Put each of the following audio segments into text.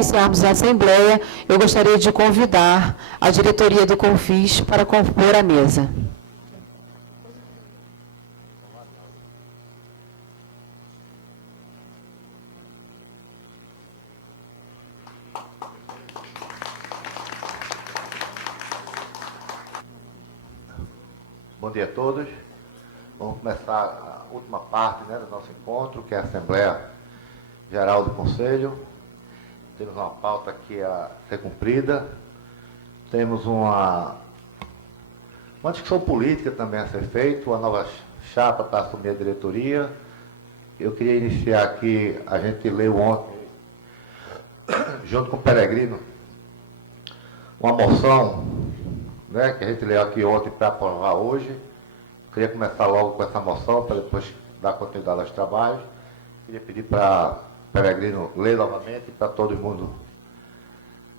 iniciarmos a Assembleia, eu gostaria de convidar a diretoria do CONFIS para compor a mesa. Bom dia a todos. Vamos começar a última parte, né, do nosso encontro, que é a Assembleia Geral do Conselho. Temos uma pauta aqui a ser cumprida. Temos uma discussão política também a ser feita, uma nova chapa para assumir a diretoria. Eu queria iniciar aqui, a gente leu ontem, junto com o Peregrino, uma moção, né, que a gente leu aqui ontem para aprovar hoje. Eu queria começar logo com essa moção, para depois dar continuidade aos trabalhos. Queria pedir para o Peregrino ler novamente, para todo mundo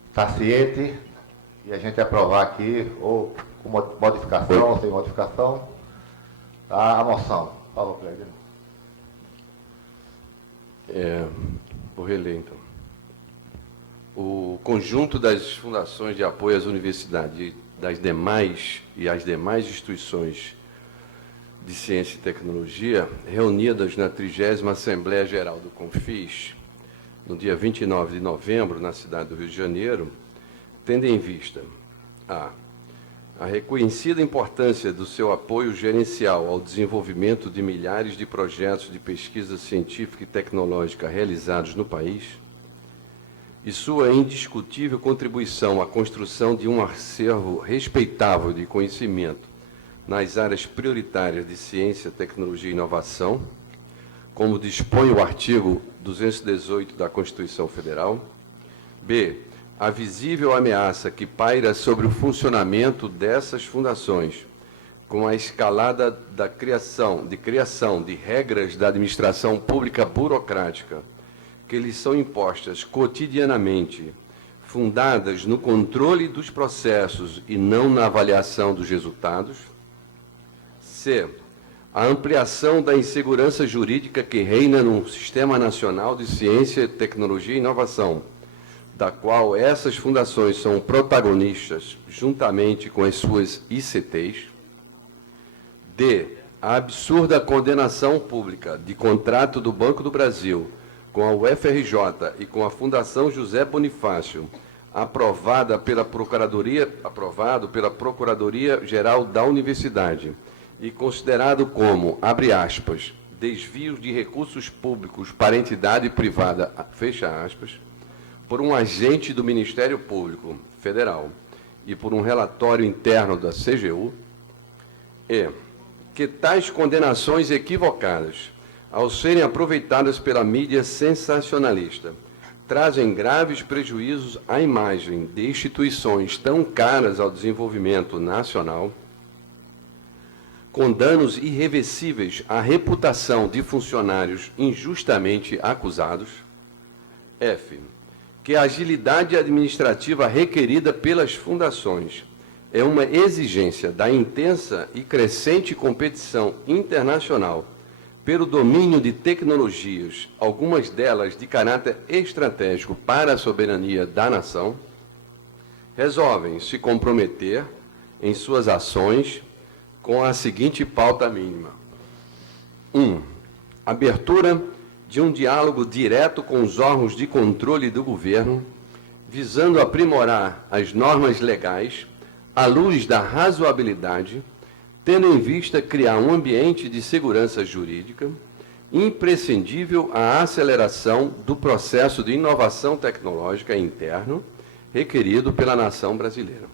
estar ciente, e a gente aprovar aqui, ou com modificação, ou sem modificação, tá, a moção. Por favor, Peregrino. Vou reler, então. O conjunto das fundações de apoio às universidades das demais e as demais instituições de ciência e tecnologia, reunidas na 30ª Assembleia Geral do CONFIS, no dia 29 de novembro, na cidade do Rio de Janeiro, tendo em vista a reconhecida importância do seu apoio gerencial ao desenvolvimento de milhares de projetos de pesquisa científica e tecnológica realizados no país, e sua indiscutível contribuição à construção de um acervo respeitável de conhecimento nas áreas prioritárias de ciência, tecnologia e inovação, como dispõe o artigo 218 da Constituição Federal. B. A visível ameaça que paira sobre o funcionamento dessas fundações, com a escalada da criação de regras da administração pública burocrática, que lhes são impostas cotidianamente, fundadas no controle dos processos e não na avaliação dos resultados. C. A ampliação da insegurança jurídica que reina no Sistema Nacional de Ciência, Tecnologia e Inovação, da qual essas fundações são protagonistas, juntamente com as suas ICTs. D. A absurda condenação pública de contrato do Banco do Brasil com a UFRJ e com a Fundação José Bonifácio, aprovado pela Procuradoria-Geral da Universidade e considerado como, abre aspas, desvios de recursos públicos para entidade privada, fecha aspas, por um agente do Ministério Público Federal e por um relatório interno da CGU, e que tais condenações equivocadas, ao serem aproveitadas pela mídia sensacionalista, trazem graves prejuízos à imagem de instituições tão caras ao desenvolvimento nacional, com danos irreversíveis à reputação de funcionários injustamente acusados. F. Que a agilidade administrativa requerida pelas fundações é uma exigência da intensa e crescente competição internacional pelo domínio de tecnologias, algumas delas de caráter estratégico para a soberania da nação, resolvem se comprometer em suas ações com a seguinte pauta mínima. 1. Abertura de um diálogo direto com os órgãos de controle do governo, visando aprimorar as normas legais à luz da razoabilidade, tendo em vista criar um ambiente de segurança jurídica imprescindível à aceleração do processo de inovação tecnológica interno requerido pela nação brasileira.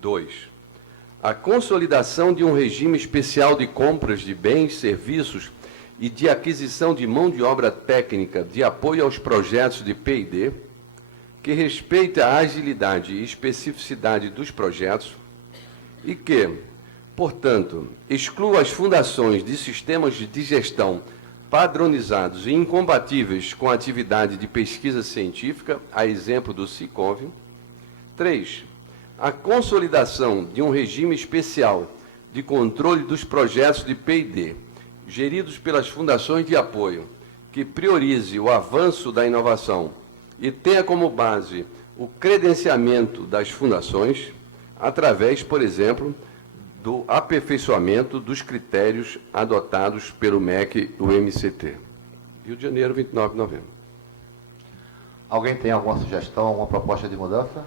2. A consolidação de um regime especial de compras de bens, serviços e de aquisição de mão de obra técnica de apoio aos projetos de P&D, que respeite a agilidade e especificidade dos projetos e que, portanto, exclua as fundações de sistemas de gestão padronizados e incompatíveis com a atividade de pesquisa científica, a exemplo do SICOV. 3. A consolidação de um regime especial de controle dos projetos de P&D, geridos pelas fundações de apoio, que priorize o avanço da inovação e tenha como base o credenciamento das fundações através, por exemplo, do aperfeiçoamento dos critérios adotados pelo MEC e o MCT. Rio de Janeiro, 29 de novembro. Alguém tem alguma sugestão, alguma proposta de mudança?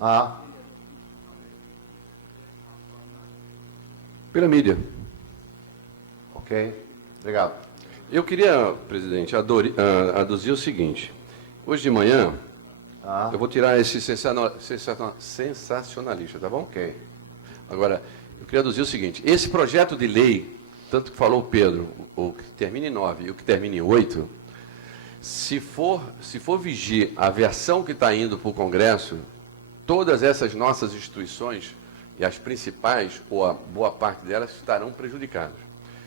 Ah. Pela mídia. Ok. Obrigado. Eu queria, presidente, aduzir o seguinte. Hoje de manhã, eu vou tirar esse sensacionalista, tá bom? Ok. Agora, eu queria aduzir o seguinte. Esse projeto de lei, tanto que falou o Pedro, o que termina em 9 e o que termina em 8, se for vigir a versão que está indo para o Congresso, todas essas nossas instituições, e as principais, ou a boa parte delas, estarão prejudicadas.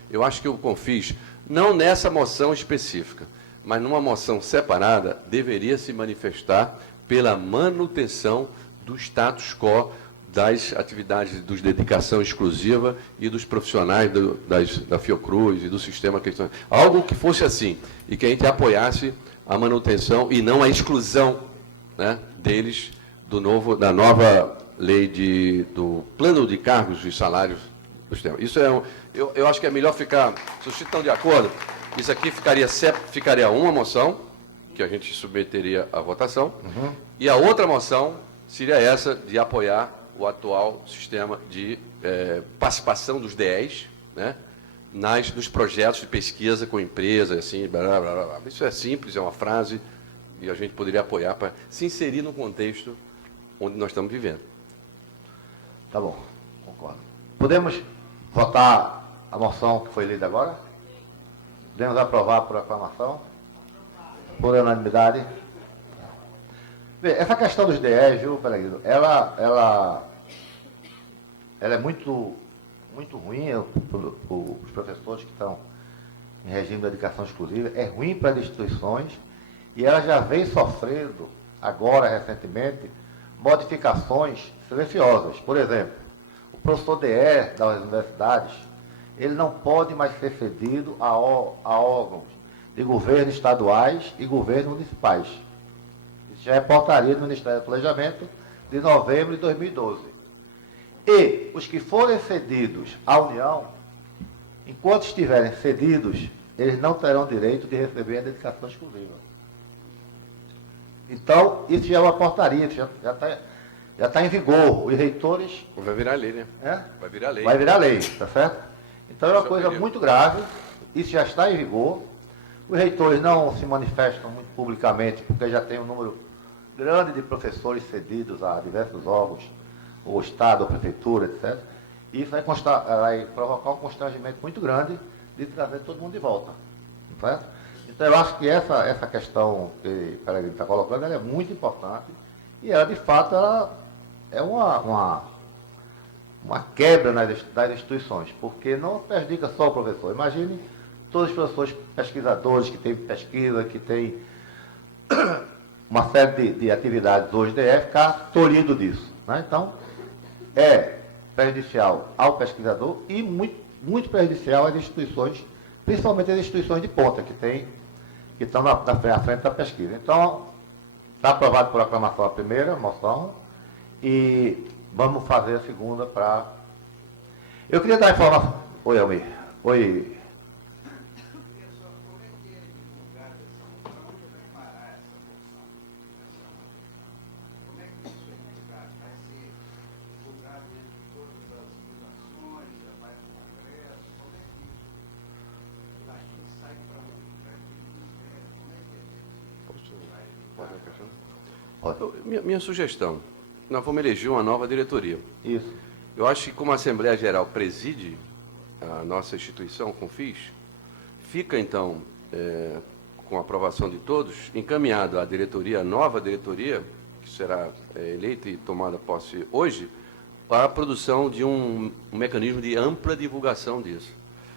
Eu acho que o Confis, não nessa moção específica, mas numa moção separada, deveria se manifestar pela manutenção do status quo das atividades de dedicação exclusiva e dos profissionais da Fiocruz e do sistema questão. Algo que fosse assim, e que a gente apoiasse a manutenção e não a exclusão, né, deles da nova lei do plano de cargos e salários do sistema. Isso eu acho que é melhor ficar, se vocês estão de acordo, isso aqui ficaria uma moção, que a gente submeteria à votação, e a outra moção seria essa de apoiar o atual sistema de participação dos DEs, né, nos projetos de pesquisa com empresas, assim, blá, blá, blá, blá. Isso é simples, é uma frase, e a gente poderia apoiar para se inserir no contexto onde nós estamos vivendo. Tá bom, concordo. Podemos votar a moção que foi lida agora? Podemos aprovar por aclamação? Por unanimidade? Bem, essa questão dos DEs, viu, Peregrino, ela é muito ruim para os professores que estão em regime de dedicação exclusiva, é ruim para as instituições, e ela já vem sofrendo, agora, recentemente, modificações silenciosas. Por exemplo, o professor DE das universidades, ele não pode mais ser cedido a órgãos de governo estaduais e governos municipais. Isso já é portaria do Ministério do Planejamento de novembro de 2012. E os que forem cedidos à União, enquanto estiverem cedidos, eles não terão direito de receber a dedicação exclusiva. Então, isso já é uma portaria, isso já está em vigor. Os reitores... Vai virar lei, né? Vai virar lei. Vai virar lei, tá certo? Então, é uma coisa muito grave, isso já está em vigor. Os reitores não se manifestam muito publicamente, porque já tem um número grande de professores cedidos a diversos órgãos, ou Estado, ou Prefeitura, etc. E isso vai provocar um constrangimento muito grande de trazer todo mundo de volta, certo? Então, eu acho que essa questão que o Peregrino está colocando, ela é muito importante, e ela, de fato, ela é uma quebra das instituições, porque não prejudica só o professor. Imagine todos os professores pesquisadores que têm pesquisa, que têm uma série de atividades hoje de ficar tolhido disso, né? Então, é prejudicial ao pesquisador e muito prejudicial às instituições, principalmente as instituições de ponta, que estão na frente da pesquisa. Então, está aprovado por aclamação a primeira moção e vamos fazer a segunda para... Eu queria dar informação... Oi, Almir. Oi. Minha sugestão, nós vamos eleger uma nova diretoria. Isso. Eu acho que como a Assembleia Geral preside a nossa instituição, Confis, fica então, com a aprovação de todos, encaminhado a diretoria, a nova diretoria, que será eleita e tomada posse hoje, para a produção de um mecanismo de ampla divulgação disso.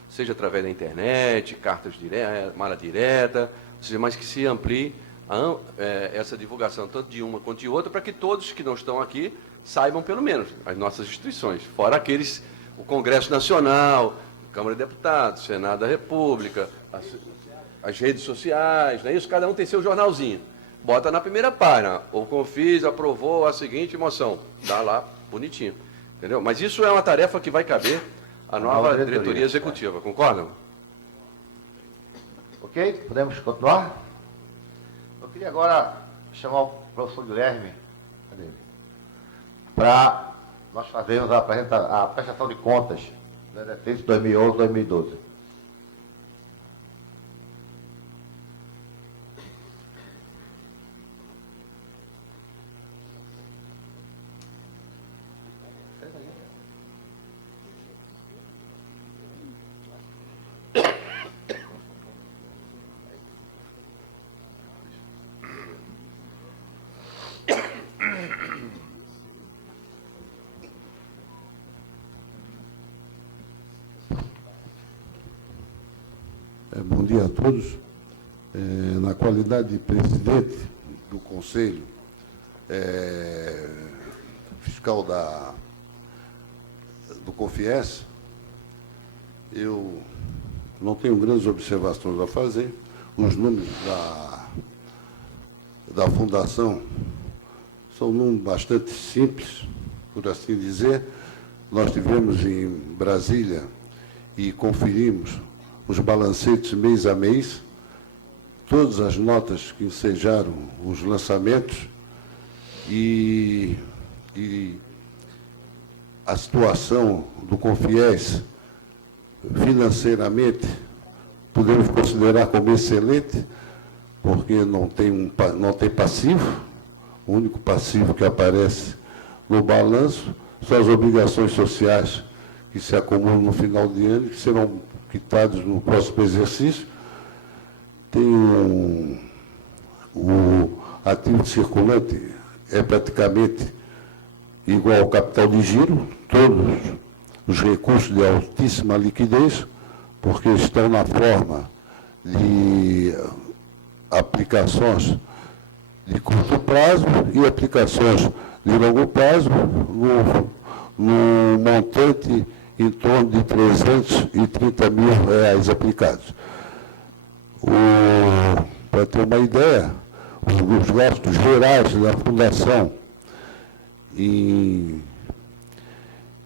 Seja através da internet, cartas diretas, mala direta, seja, mas que se amplie essa divulgação, tanto de uma quanto de outra, para que todos que não estão aqui saibam, pelo menos, as nossas instituições, fora aqueles o Congresso Nacional, Câmara de Deputados, Senado da República, as redes sociais, não é isso? Cada um tem seu jornalzinho. Bota na primeira página, o Confis aprovou a seguinte moção. Dá lá, bonitinho. Entendeu? Mas isso é uma tarefa que vai caber à nova diretoria executiva, concordam? Ok? Podemos continuar? Eu queria agora chamar o professor Guilherme para nós fazermos a prestação de contas do exercício 2011-2012. Bom dia a todos. Na qualidade de presidente do Conselho Fiscal do Confies, eu não tenho grandes observações a fazer. Os números da Fundação são números bastante simples, por assim dizer. Nós tivemos em Brasília e conferimos os balancetes mês a mês, todas as notas que ensejaram os lançamentos e a situação do Confies financeiramente podemos considerar como excelente, porque não tem passivo. O único passivo que aparece no balanço são as obrigações sociais que se acumulam no final de ano, que serão quitados no próximo exercício. Tem o ativo circulante é praticamente igual ao capital de giro, todos os recursos de altíssima liquidez, porque estão na forma de aplicações de curto prazo e aplicações de longo prazo no montante em torno de R$330 mil aplicados. Para ter uma ideia, os gastos gerais da Fundação,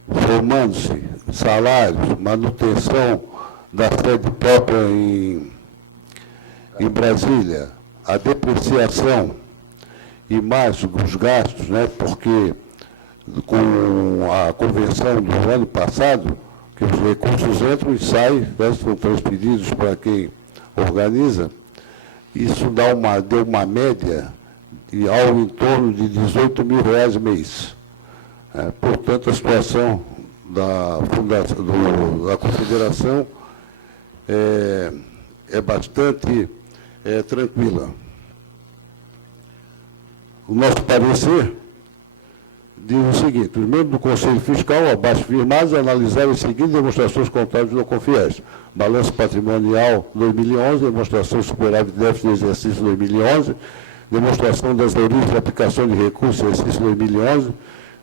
formando-se salários, manutenção da sede própria em Brasília, a depreciação e mais os gastos, né, porque com a convenção do ano passado, que os recursos entram e saem, né, são transferidos para quem organiza, isso deu uma média de algo em torno de R$18 mil mês. Portanto, a situação da Confederação é bastante tranquila. O nosso parecer diz o seguinte: os membros do Conselho Fiscal, abaixo firmados, analisaram as seguintes demonstrações contábeis do Confies: balanço patrimonial 2011, demonstração superávit de déficit do exercício 2011, demonstração das origens de aplicação de recursos do exercício 2011,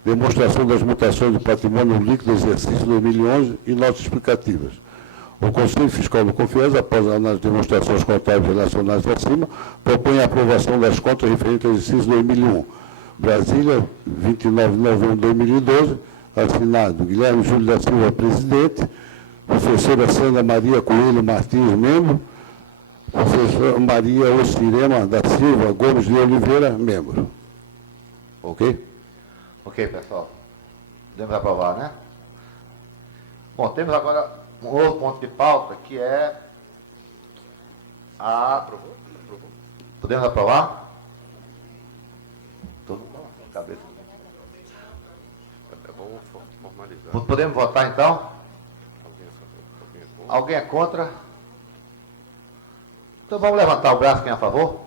demonstração das mutações do patrimônio líquido do exercício 2011 e notas explicativas. O Conselho Fiscal do Confies, após as demonstrações contábeis relacionadas acima, propõe a aprovação das contas referentes ao exercício 2001. Brasília, 29 de novembro de 2012, assinado Guilherme Júlio da Silva, presidente, professora Sandra Maria Coelho Martins, membro, professora Maria Ocirema da Silva Gomes de Oliveira, membro. Ok? Ok, pessoal. Podemos aprovar, né? Bom, temos agora um outro ponto de pauta, que é a... Aprovou? Podemos aprovar? Todo mundo com a cabeça. Vamos formalizar. Podemos votar, então? Alguém é contra? Então vamos levantar o braço, quem é a favor?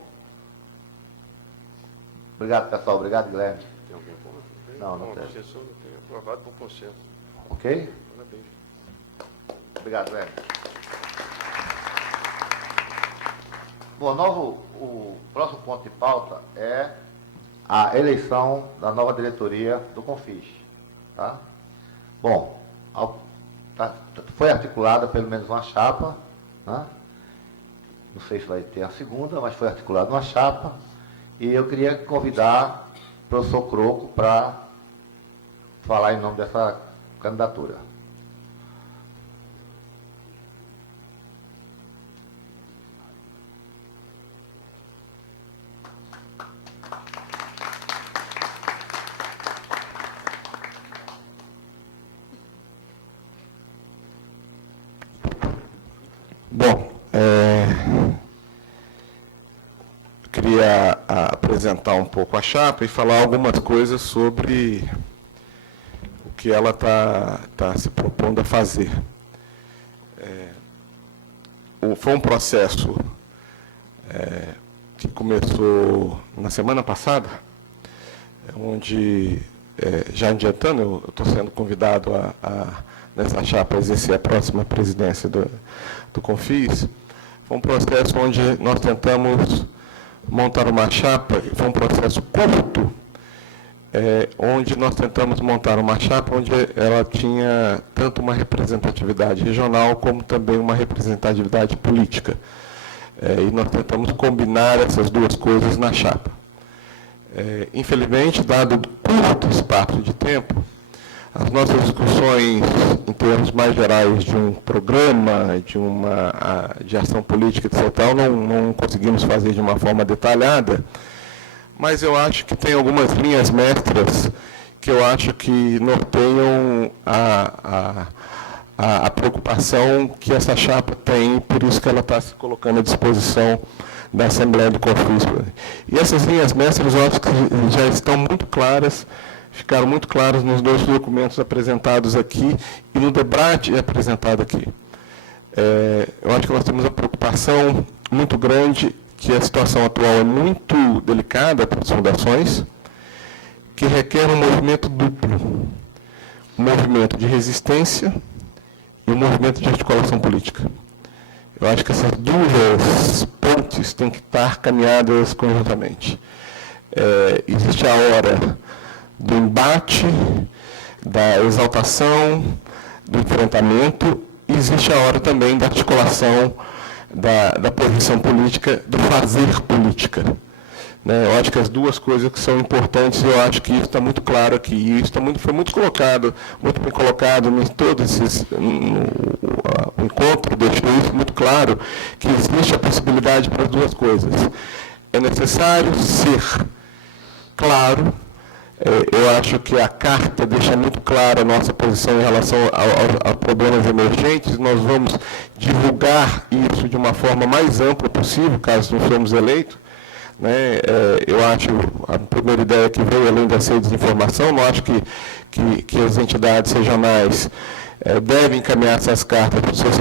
Obrigado, pessoal. Obrigado, Guilherme. Tem alguém contra? Não tem. Não tem. Aprovado por consenso. Ok? Parabéns. Obrigado, Guilherme. Bom, o próximo ponto de pauta é a eleição da nova diretoria do Confis. Tá? Bom, foi articulada pelo menos uma chapa, né? Não sei se vai ter a segunda, mas foi articulada uma chapa, e eu queria convidar o professor Croco para falar em nome dessa candidatura. Bom, queria apresentar um pouco a chapa e falar algumas coisas sobre o que ela está se propondo a fazer. Foi um processo que começou na semana passada, onde, já adiantando, eu estou sendo convidado nessa chapa a exercer a próxima presidência do Confis. Foi um processo onde nós tentamos montar uma chapa, foi um processo curto, onde nós tentamos montar uma chapa onde ela tinha tanto uma representatividade regional como também uma representatividade política. E nós tentamos combinar essas duas coisas na chapa. Infelizmente, dado o curto espaço de tempo, as nossas discussões em termos mais gerais de um programa, de ação política, etc., não conseguimos fazer de uma forma detalhada, mas eu acho que tem algumas linhas mestras que eu acho que norteiam a preocupação que essa chapa tem, por isso que ela está se colocando à disposição da Assembleia do Confis. E essas linhas mestras eu acho que já estão muito claras, ficaram muito claras nos dois documentos apresentados aqui e no debate apresentado aqui. Eu acho que nós temos uma preocupação muito grande, que a situação atual é muito delicada para as fundações, que requer um movimento duplo, um movimento de resistência e um movimento de articulação política. Eu acho que essas duas pontes têm que estar caminhadas conjuntamente. Existe a hora do embate, da exaltação, do enfrentamento, e existe a hora também da articulação da posição política, do fazer política. Eu acho que as duas coisas que são importantes, eu acho que isso está muito claro aqui, e isso foi muito bem colocado em todos esses... O encontro deixou isso muito claro, que existe a possibilidade para as duas coisas. É necessário ser claro. Eu acho que a carta deixa muito clara a nossa posição em relação a problemas emergentes. Nós vamos divulgar isso de uma forma mais ampla possível, caso não formos eleitos. Eu acho, a primeira ideia que veio, além da ser desinformação, não acho que as entidades regionais devem encaminhar essas cartas para os seus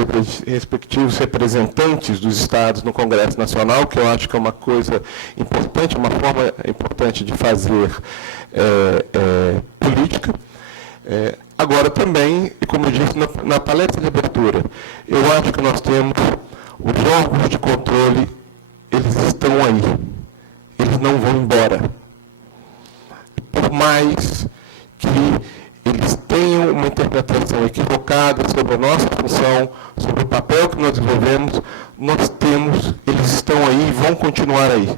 respectivos representantes dos estados no Congresso Nacional, que eu acho que é uma coisa importante, uma forma importante de fazer política. Agora também, e como eu disse na palestra de abertura, eu acho que nós temos os órgãos de controle, eles estão aí, eles não vão embora. Por mais que eles tenham uma interpretação equivocada sobre a nossa função, sobre o papel que nós desenvolvemos, eles estão aí e vão continuar aí.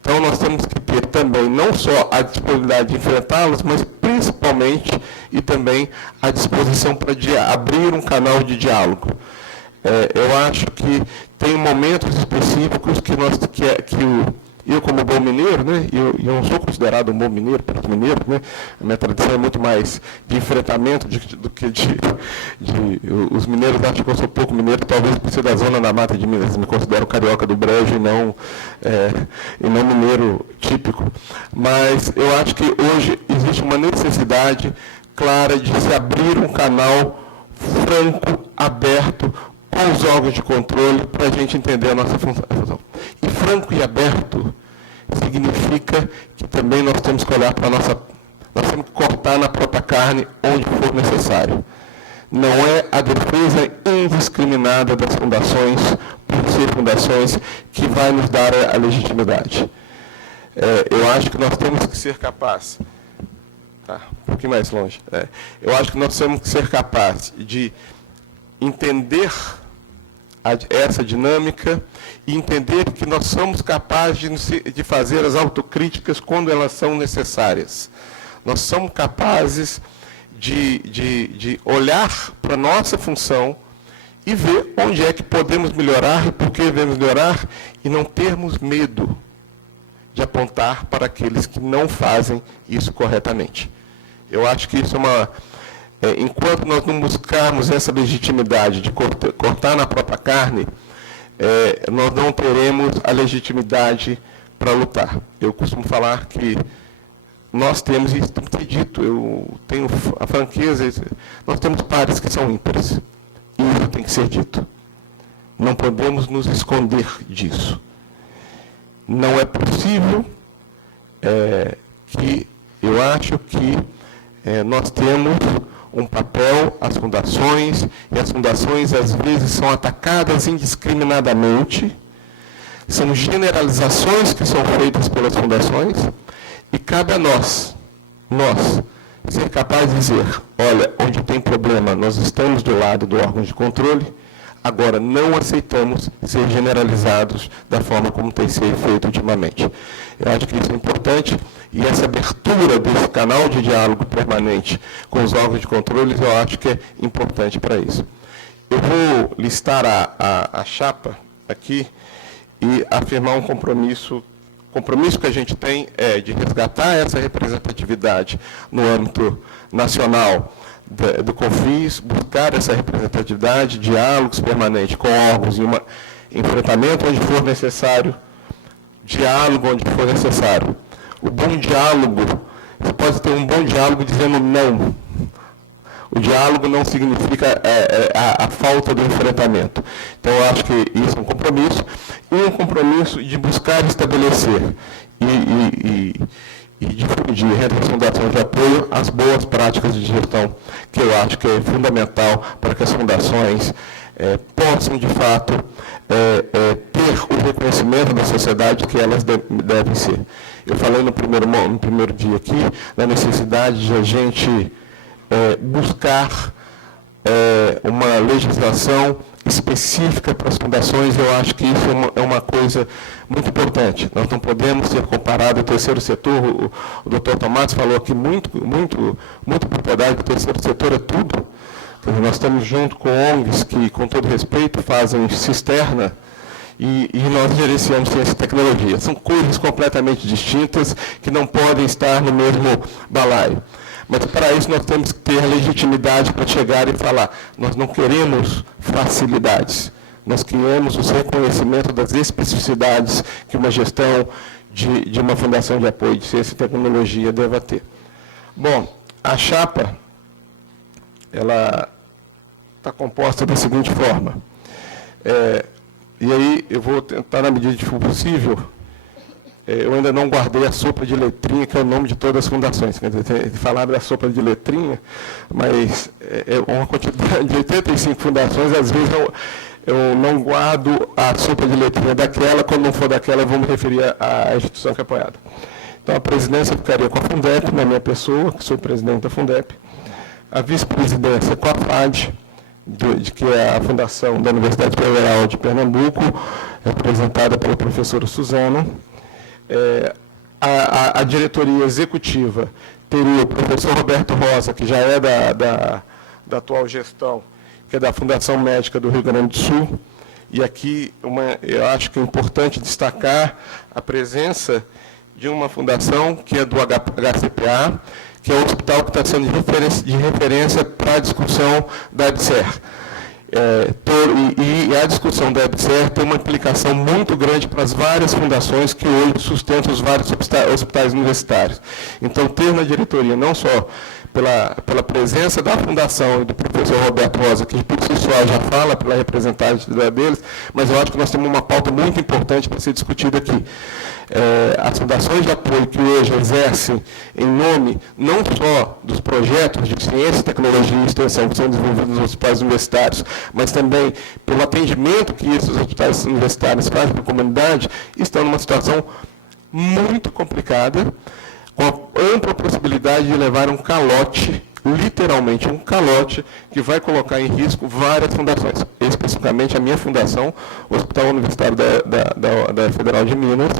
Então, nós temos que ter também não só a disponibilidade de enfrentá-los, mas principalmente e também a disposição para abrir um canal de diálogo. Eu acho que tem momentos específicos que eu, como bom mineiro, eu não sou considerado um bom mineiro, porque mineiro, a minha tradição é muito mais de enfrentamento do que os mineiros acham que eu sou pouco mineiro, talvez por ser da zona da Mata de Minas, me considero carioca do Brejo e não mineiro típico. Mas eu acho que hoje existe uma necessidade clara de se abrir um canal franco, aberto, com os órgãos de controle, para a gente entender a nossa função. E franco e aberto significa que também nós temos que olhar para nós temos que cortar na própria carne onde for necessário. Não é a defesa indiscriminada das fundações, por ser fundações, que vai nos dar a legitimidade. Eu acho que nós temos que ser capazes, um pouquinho mais longe, eu acho que nós temos que ser capazes de entender essa dinâmica e entender que nós somos capazes de fazer as autocríticas quando elas são necessárias. Nós somos capazes de olhar para a nossa função e ver onde é que podemos melhorar e por que devemos melhorar e não termos medo de apontar para aqueles que não fazem isso corretamente. Eu acho que isso enquanto nós não buscarmos essa legitimidade de cortar na própria carne, nós não teremos a legitimidade para lutar. Eu costumo falar que nós temos, isso tem que ser dito, eu tenho a franqueza, nós temos pares que são ímpares. E isso tem que ser dito. Não podemos nos esconder disso. Não é possível que, eu acho que nós temos um papel, as fundações, e as fundações às vezes são atacadas indiscriminadamente, são generalizações que são feitas pelas fundações, e cabe a nós, ser capazes de dizer, olha, onde tem problema, nós estamos do lado do órgão de controle, agora não aceitamos ser generalizados da forma como tem sido feito ultimamente. Eu acho que isso é importante, e essa abertura desse canal de diálogo permanente com os órgãos de controle, eu acho que é importante para isso. Eu vou listar a chapa aqui e afirmar um compromisso. O compromisso que a gente tem é de resgatar essa representatividade no âmbito nacional do CONFIS, buscar essa representatividade, diálogos permanentes com órgãos e enfrentamento onde for necessário, diálogo onde for necessário. O bom diálogo, você pode ter um bom diálogo dizendo não. O diálogo não significa a falta do enfrentamento. Então, eu acho que isso é um compromisso, e um compromisso de buscar estabelecer e difundir entre as fundações de apoio as boas práticas de gestão, que eu acho que é fundamental para que as fundações possam, de fato, ter o reconhecimento da sociedade que elas devem ser. Eu falei no primeiro dia aqui da necessidade de a gente buscar uma legislação específica para as fundações. Eu acho que isso é uma coisa muito importante. Nós não podemos ser comparados ao terceiro setor. O doutor Tomás falou aqui muito propriedade que o terceiro setor é tudo. Nós estamos junto com ONGs que, com todo respeito, fazem cisterna e nós gerenciamos ciência e tecnologia. São coisas completamente distintas que não podem estar no mesmo balaio. Mas, para isso, nós temos que ter legitimidade para chegar e falar. Nós não queremos facilidades. Nós queremos o reconhecimento das especificidades que uma gestão de uma fundação de apoio de ciência e tecnologia deva ter. Bom, a chapa, ela está composta da seguinte forma. E aí, eu vou tentar, na medida que for possível, eu ainda não guardei a sopa de letrinha, que é o nome de todas as fundações. Quer dizer, falaram da sopa de letrinha, mas é uma quantidade de 85 fundações, às vezes eu não guardo a sopa de letrinha daquela, quando não for daquela, eu vou me referir à instituição que é apoiada. Então, a presidência ficaria com a Fundep, na minha pessoa, que sou presidente da Fundep, a vice-presidência com a FAD, que é a Fundação da Universidade Federal de Pernambuco, representada pela professora Suzana. A diretoria executiva teria o professor Roberto Rosa, que já é da atual gestão, que é da Fundação Médica do Rio Grande do Sul. E aqui eu acho que é importante destacar a presença de uma fundação que é do HCPA, que é o hospital que está sendo de referência para a discussão da EBSER. E a discussão da EBSER tem uma implicação muito grande para as várias fundações que hoje sustentam os vários hospitais universitários. Então, ter na diretoria, não só pela presença da fundação e do professor Roberto Rosa, que por si só já fala pela representatividade deles, mas eu acho que nós temos uma pauta muito importante para ser discutida aqui. As fundações de apoio que hoje exercem em nome não só dos projetos de ciência, tecnologia e extensão que são desenvolvidos nos hospitais universitários, mas também pelo atendimento que esses hospitais universitários fazem para a comunidade, estão numa situação muito complicada, com a ampla possibilidade de levar um calote literalmente um calote que vai colocar em risco várias fundações, especificamente a minha fundação, o Hospital Universitário da Federal de Minas.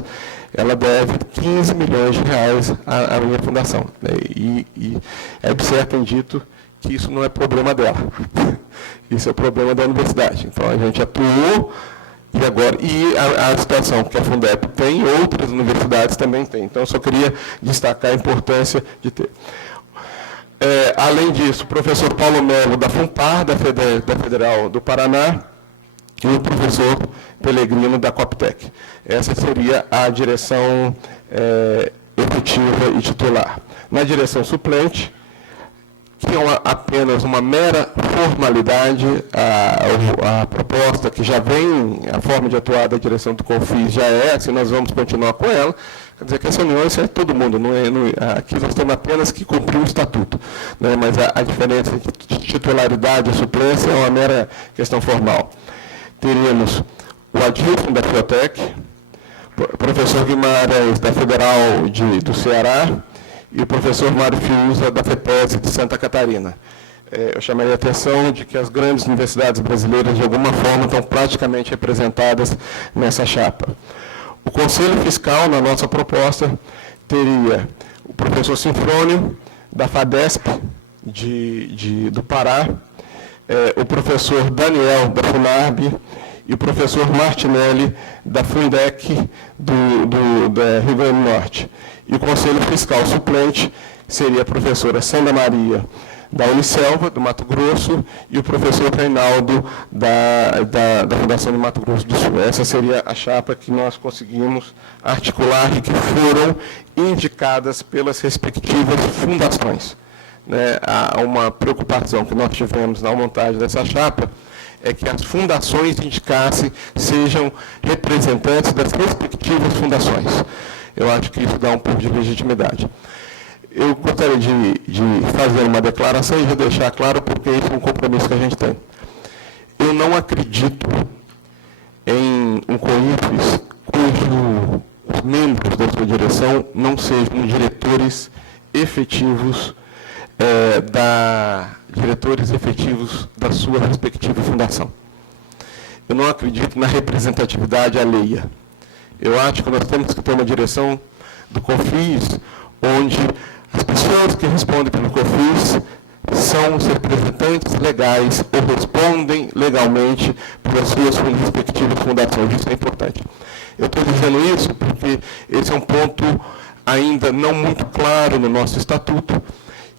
Ela deve 15 milhões de reais à minha fundação, né? E é de certo dito que isso não é problema dela, isso é problema da universidade. Então a gente atuou. E agora, a situação que a Fundep tem, outras universidades também têm. Então, eu só queria destacar a importância de ter. Além disso, o professor Paulo Melo, da FUNPAR, da Federal do Paraná, e o professor Pelegrino, da Coptec. Essa seria a direção efetiva e titular. Na direção suplente, que é apenas uma mera formalidade, a proposta que já vem, a forma de atuar da direção do CONFIS já é essa, e nós vamos continuar com ela. Quer dizer que essa união é todo mundo, aqui nós temos apenas que cumprir o estatuto, né, mas a diferença de titularidade e suplência é uma mera questão formal. Teríamos o Adilson, da Fiotec, o professor Guimarães, da Federal do Ceará, e o professor Mário Fiuza, da FEPES de Santa Catarina. Eu chamaria a atenção de que as grandes universidades brasileiras, de alguma forma, estão praticamente representadas nessa chapa. O Conselho Fiscal, na nossa proposta, teria o professor Sinfrônio, da FADESP, do Pará, o professor Daniel, da FUNARB, e o professor Martinelli, da Fundec, da Rio Grande do Norte. E o Conselho Fiscal suplente seria a professora Sandra Maria, da Unicelva, do Mato Grosso, e o professor Reinaldo, da Fundação do Mato Grosso do Sul. Essa seria a chapa que nós conseguimos articular e que foram indicadas pelas respectivas fundações. Né? Há uma preocupação que nós tivemos na montagem dessa chapa, é que as fundações indicassem sejam representantes das respectivas fundações. Eu acho que isso dá um pouco de legitimidade. Eu gostaria de fazer uma declaração e de deixar claro, porque isso é um compromisso que a gente tem. Eu não acredito em um COIFES cujos membros da sua direção não sejam diretores efetivos da sua respectiva fundação. Eu não acredito na representatividade alheia. Eu acho que nós temos que ter uma direção do CONFIS onde as pessoas que respondem pelo CONFIS são os representantes legais ou respondem legalmente pelas suas respectivas fundações. Isso é importante. Eu estou dizendo isso porque esse é um ponto ainda não muito claro no nosso estatuto,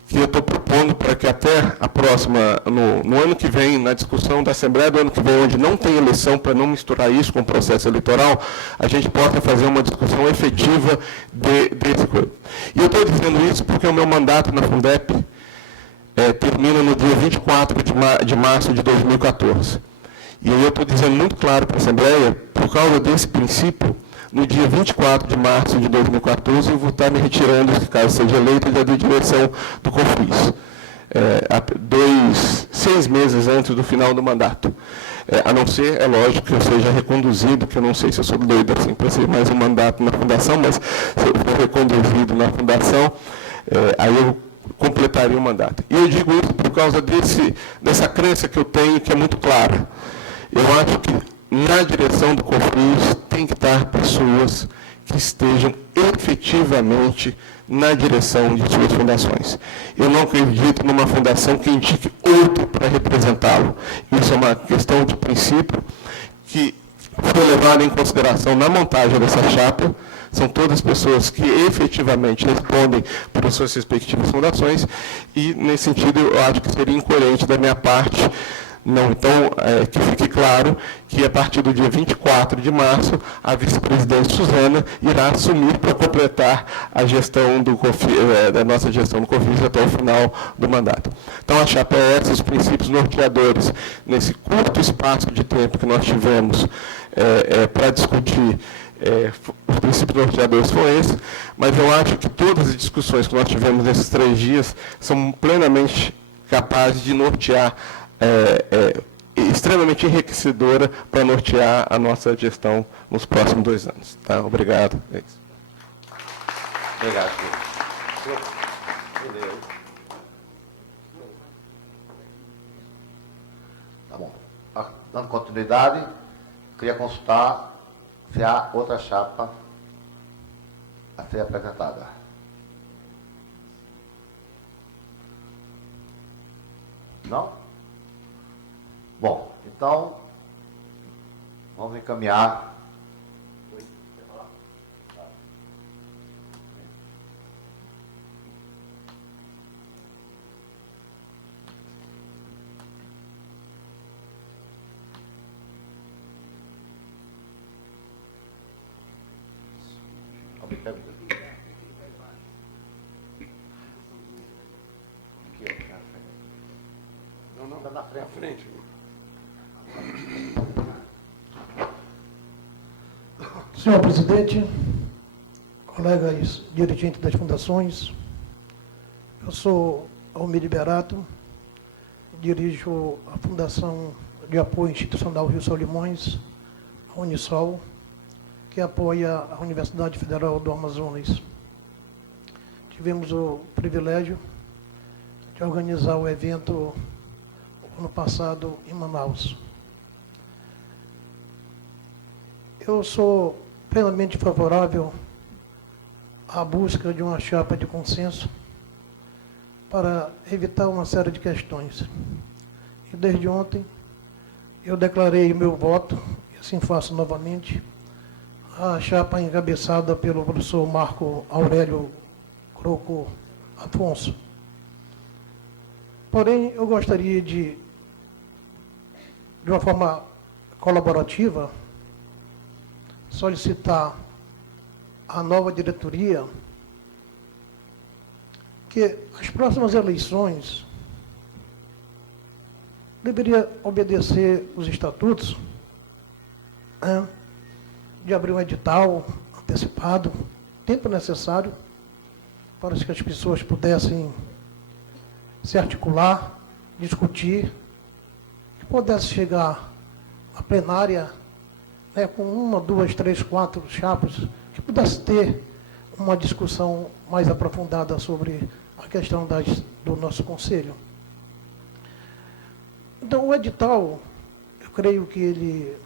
que eu estou propondo para que até a próxima, no ano que vem, na discussão da Assembleia do ano que vem, onde não tem eleição, para não misturar isso com o processo eleitoral, a gente possa fazer uma discussão efetiva desse coisa. E eu estou dizendo isso porque o meu mandato na Fundep termina no dia 24 de março de 2014. E aí eu estou dizendo muito claro para a Assembleia, por causa desse princípio, no dia 24 de março de 2014, eu vou estar me retirando, caso seja eleito, da direção do CONFIS, 6 meses antes do final do mandato. A não ser, é lógico, que eu seja reconduzido, que eu não sei se eu sou doido assim para ser mais um mandato na fundação, mas se eu for reconduzido na fundação, aí eu completaria o mandato. E eu digo isso por causa dessa crença que eu tenho, que é muito clara. Eu acho que na direção do CONFIS tem que estar pessoas que estejam efetivamente na direção de suas fundações. Eu não acredito numa fundação que indique outro para representá-lo. Isso é uma questão de princípio que foi levada em consideração na montagem dessa chapa. São todas pessoas que efetivamente respondem por suas respectivas fundações e, nesse sentido, eu acho que seria incoerente da minha parte. Não, então, que fique claro que a partir do dia 24 de março, a vice-presidente Suzana irá assumir para completar a gestão da nossa gestão do CONFIS até o final do mandato. Então, a chapa é essa, os princípios norteadores, nesse curto espaço de tempo que nós tivemos para discutir, os princípios norteadores foram esses, mas eu acho que todas as discussões que nós tivemos nesses 3 dias são plenamente capazes de nortear, extremamente enriquecedora para nortear a nossa gestão nos próximos 2 anos. Tá? Obrigado. É isso. Obrigado, dando continuidade, queria consultar se há outra chapa a ser apresentada. Não? Bom, então, vamos encaminhar. Não, na frente. Senhor presidente, colegas dirigentes das fundações, eu sou Almir Liberato, dirijo a Fundação de Apoio Institucional Rio Solimões, a Unisol, que apoia a Universidade Federal do Amazonas. Tivemos o privilégio de organizar o evento ano passado em Manaus. Eu sou plenamente favorável à busca de uma chapa de consenso para evitar uma série de questões. E desde ontem eu declarei o meu voto, e assim faço novamente, a chapa encabeçada pelo professor Marco Aurélio Croco Afonso. Porém, eu gostaria de uma forma colaborativa, solicitar à nova diretoria que as próximas eleições deveria obedecer os estatutos, né, de abrir um edital antecipado, tempo necessário, para que as pessoas pudessem se articular, discutir, que pudesse chegar à plenária, né, com 1, 2, 3, 4 chapas, que pudesse ter uma discussão mais aprofundada sobre a questão do nosso conselho. Então, o edital, eu creio que ele,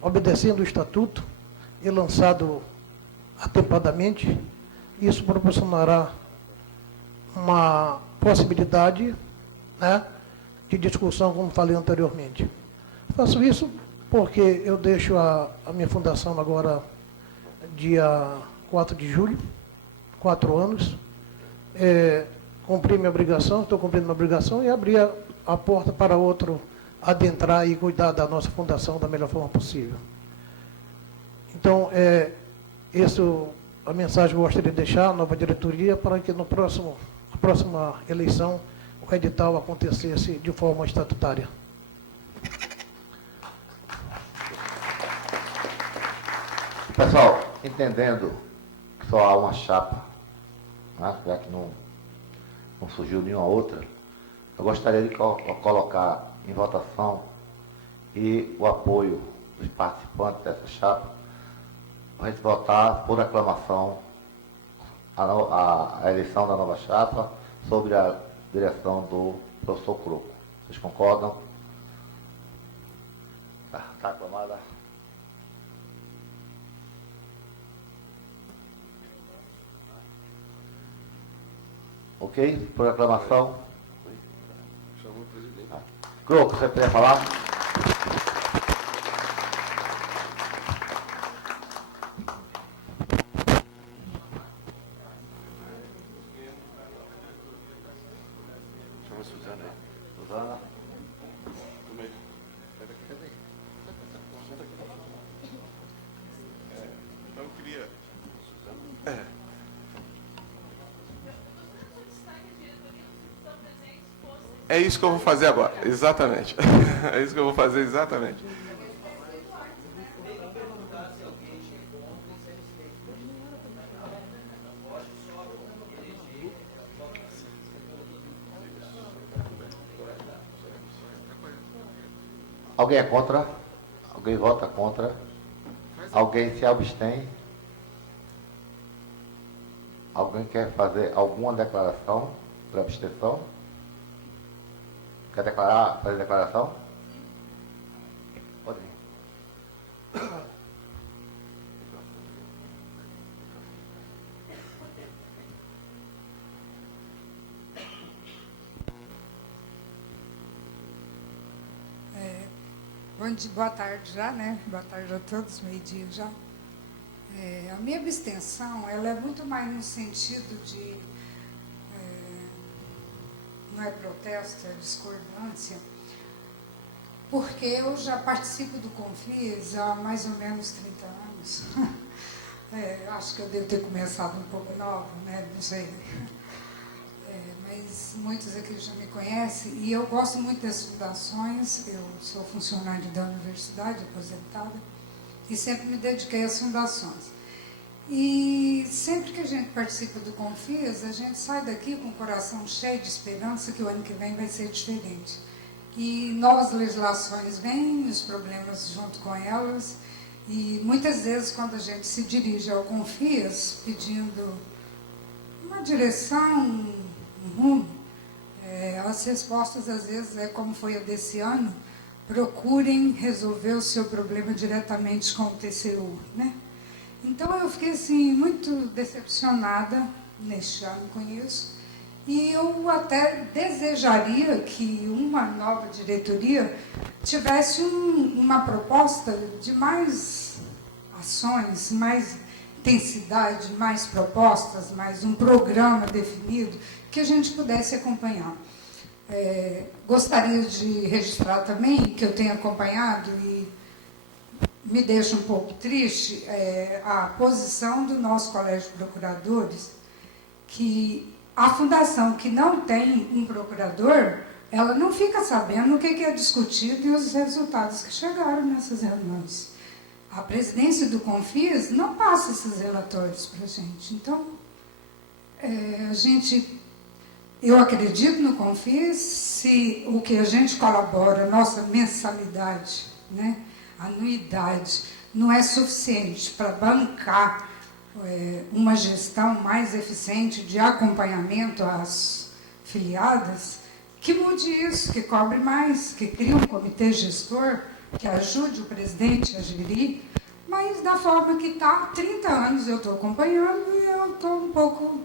obedecendo o estatuto e lançado atempadamente, isso proporcionará uma possibilidade, né, de discussão, como falei anteriormente. Faço isso porque eu deixo a minha fundação agora, dia 4 de julho, 4 anos, cumpri minha obrigação, estou cumprindo minha obrigação e abri a porta para outro adentrar e cuidar da nossa fundação da melhor forma possível. Então, a mensagem que eu gostaria de deixar à nova diretoria para que na próxima eleição o edital acontecesse de forma estatutária. Pessoal, entendendo que só há uma chapa, né, já que não surgiu nenhuma outra, eu gostaria de colocar em votação e o apoio dos participantes dessa chapa, para a gente votar por aclamação a eleição da nova chapa sobre a direção do professor Croco. Vocês concordam? Está aclamada. Ok? Por aclamação. Croco, você quer falar? Suzana. Eu queria. É isso que eu vou fazer agora, exatamente. É isso que eu vou fazer exatamente. Alguém é contra? Alguém vota contra? Alguém se abstém? Alguém quer fazer alguma declaração por abstenção? Quer fazer declaração? Bom dia, boa tarde já, né? Boa tarde a todos, meio-dia já. A minha abstenção, ela é muito mais no sentido de, não é protesto, é discordância, porque eu já participo do Confis há mais ou menos 30 anos. Acho que eu devo ter começado um pouco nova, né? Não sei. Mas muitos aqui já me conhecem, e eu gosto muito das fundações. Eu sou funcionária da universidade, aposentada, e sempre me dediquei às fundações. E sempre que a gente participa do Confis, a gente sai daqui com o coração cheio de esperança que o ano que vem vai ser diferente. E novas legislações vêm, os problemas junto com elas, e muitas vezes quando a gente se dirige ao Confis pedindo uma direção, um rumo, as respostas às vezes é como foi a desse ano: procurem resolver o seu problema diretamente com o TCU, né? Então eu fiquei assim muito decepcionada neste ano com isso, e eu até desejaria que uma nova diretoria tivesse uma proposta de mais ações, mais intensidade, mais propostas, mais um programa definido que a gente pudesse acompanhar. Gostaria de registrar também que eu tenho acompanhado e me deixa um pouco triste a posição do nosso Colégio de Procuradores, que a fundação que não tem um procurador, ela não fica sabendo o que é discutido e os resultados que chegaram nessas reuniões. A presidência do Confis não passa esses relatórios para a gente. Então, eu acredito no Confis, se o que a gente colabora, nossa mensalidade, né, anuidade, não é suficiente para bancar uma gestão mais eficiente de acompanhamento às filiadas, que mude isso, que cobre mais, que crie um comitê gestor, que ajude o presidente a gerir, mas da forma que está, há 30 anos eu estou acompanhando e eu estou um pouco,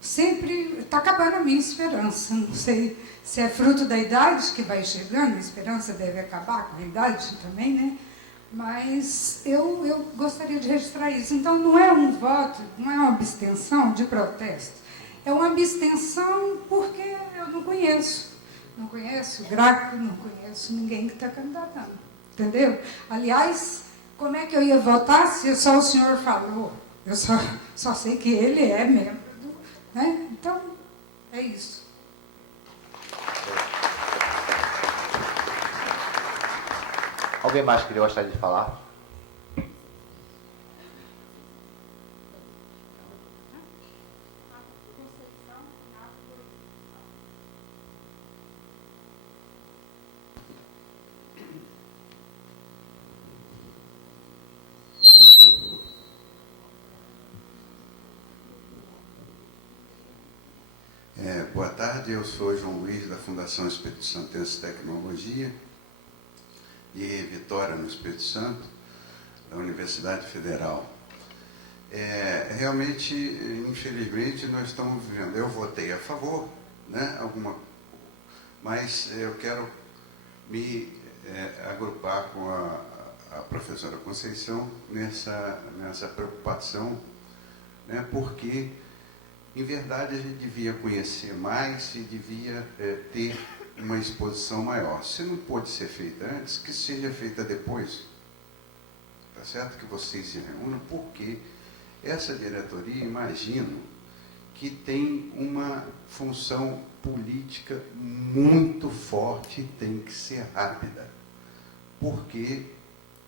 sempre, está acabando a minha esperança. Não sei se é fruto da idade que vai chegando, a esperança deve acabar com a idade também, né? Mas eu gostaria de registrar isso. Então, não é um voto, não é uma abstenção de protesto, é uma abstenção porque eu não conheço o Graco, não conheço ninguém que está candidatando, entendeu? Aliás, como é que eu ia votar se só o senhor falou? Eu só sei que ele é membro do... Né? Então, é isso. Alguém mais que gostaria de falar? Boa tarde, eu sou João Luiz, da Fundação Espírito Santense Tecnologia, de Vitória, no Espírito Santo, da Universidade Federal. Realmente, infelizmente, nós estamos vivendo... Eu votei a favor, né, mas eu quero me agrupar com a professora Conceição nessa preocupação, né, porque, em verdade, a gente devia conhecer mais e devia ter uma exposição maior. Se não pôde ser feita antes, que seja feita depois. Tá certo que vocês se reúnam, porque essa diretoria, imagino, que tem uma função política muito forte e tem que ser rápida. Porque,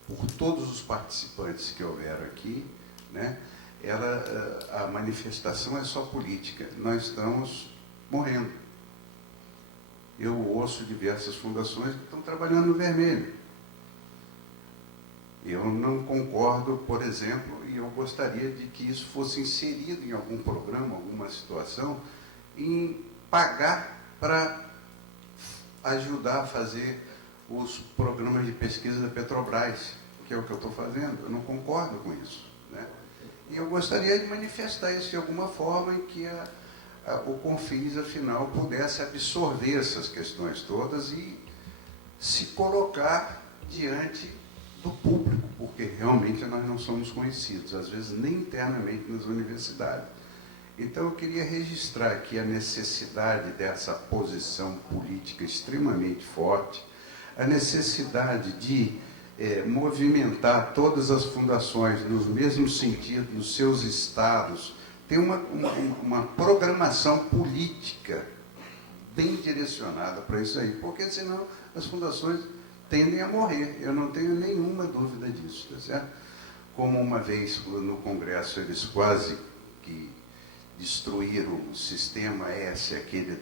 por todos os participantes que houveram aqui, né, a manifestação é só política. Nós estamos morrendo. Eu ouço diversas fundações que estão trabalhando no vermelho. Eu não concordo, por exemplo, e eu gostaria de que isso fosse inserido em algum programa, alguma situação, em pagar para ajudar a fazer os programas de pesquisa da Petrobras, que é o que eu estou fazendo. Eu não concordo com isso, né? E eu gostaria de manifestar isso de alguma forma em que o Confis, afinal, pudesse absorver essas questões todas e se colocar diante do público, porque realmente nós não somos conhecidos, às vezes nem internamente nas universidades. Então, eu queria registrar aqui a necessidade dessa posição política extremamente forte, a necessidade de movimentar todas as fundações no mesmo sentido, nos seus estados, ter uma programação política bem direcionada para isso aí, porque senão as fundações tendem a morrer, eu não tenho nenhuma dúvida disso, tá certo? Como uma vez no Congresso eles quase que destruíram o sistema S, aquele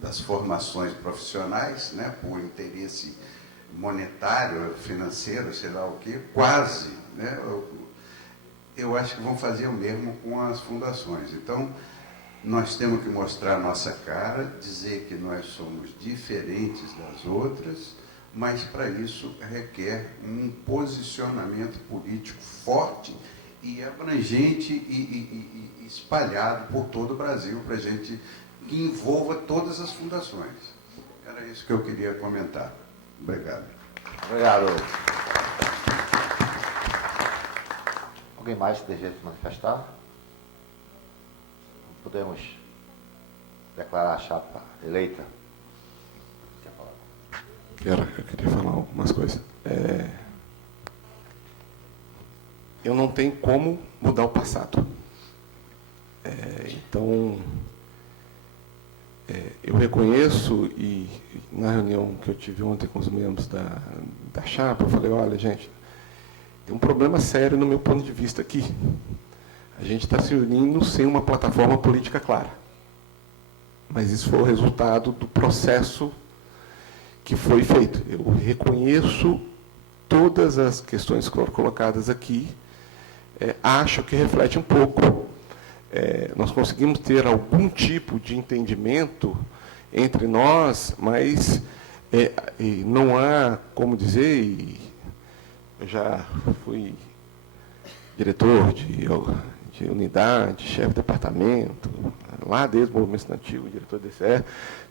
das formações profissionais, né, por interesse monetário, financeiro, sei lá o quê, quase, né? Eu acho que vão fazer o mesmo com as fundações. Então, nós temos que mostrar a nossa cara, dizer que nós somos diferentes das outras, mas para isso requer um posicionamento político forte e abrangente e espalhado por todo o Brasil, para a gente que envolva todas as fundações. Era isso que eu queria comentar. Obrigado. Obrigado. Alguém mais deseja se manifestar? Podemos declarar a chapa eleita? Eu queria falar algumas coisas. Eu não tenho como mudar o passado. Então, eu reconheço, e na reunião que eu tive ontem com os membros da chapa, eu falei, olha, gente, tem um problema sério no meu ponto de vista aqui. A gente está se unindo sem uma plataforma política clara. Mas isso foi o resultado do processo que foi feito. Eu reconheço todas as questões que foram colocadas aqui, acho que reflete um pouco. Nós conseguimos ter algum tipo de entendimento entre nós, mas não há como dizer, eu já fui diretor de unidade, chefe de departamento, lá desde o movimento estudantil, diretor do DCE,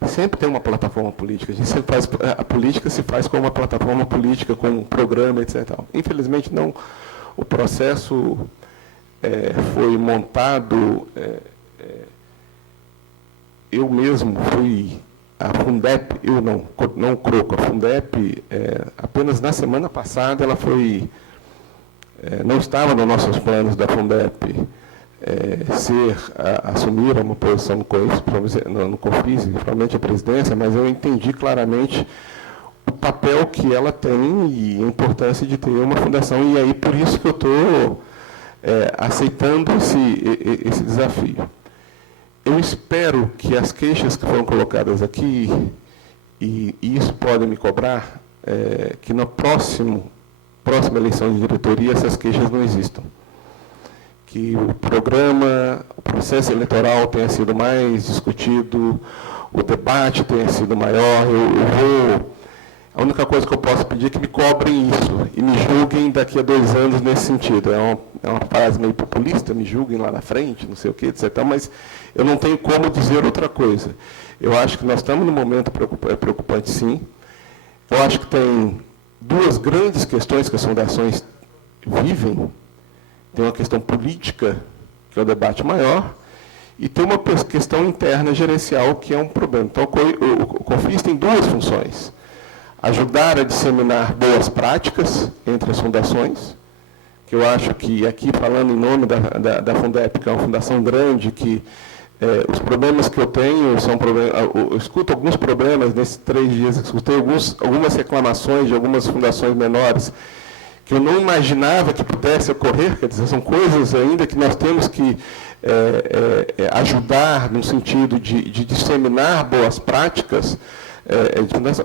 sempre tem uma plataforma política. A gente sempre faz, a política se faz com uma plataforma política, com um programa, etc. Infelizmente, não. O processo foi montado. Eu mesmo fui a Fundep, eu não o Croco, a Fundep, apenas na semana passada ela foi. Não estava nos nossos planos da Fundep assumir uma posição no COFIS, principalmente a presidência, mas eu entendi claramente o papel que ela tem e a importância de ter uma fundação. E aí, por isso que eu estou aceitando esse desafio. Eu espero que as queixas que foram colocadas aqui, e isso podem me cobrar, que na próxima eleição de diretoria essas queixas não existam. Que o programa, o processo eleitoral tenha sido mais discutido, o debate tenha sido maior. A única coisa que eu posso pedir é que me cobrem isso e me julguem daqui a 2 anos nesse sentido. É uma frase meio populista, me julguem lá na frente, não sei o quê, etc. Mas eu não tenho como dizer outra coisa. Eu acho que nós estamos num momento preocupante, sim. Eu acho que tem 2 grandes questões que as fundações vivem. Tem uma questão política, que é o debate maior, e tem uma questão interna gerencial, que é um problema. Então, o COFIS tem 2 funções. Ajudar a disseminar boas práticas entre as fundações, que eu acho que, aqui falando em nome da Fundep, que é uma fundação grande, que os problemas que eu tenho são problemas. Eu escuto alguns problemas nesses 3 dias, escutei algumas reclamações de algumas fundações menores, que eu não imaginava que pudesse ocorrer, quer dizer, são coisas ainda que nós temos que ajudar no sentido de disseminar boas práticas,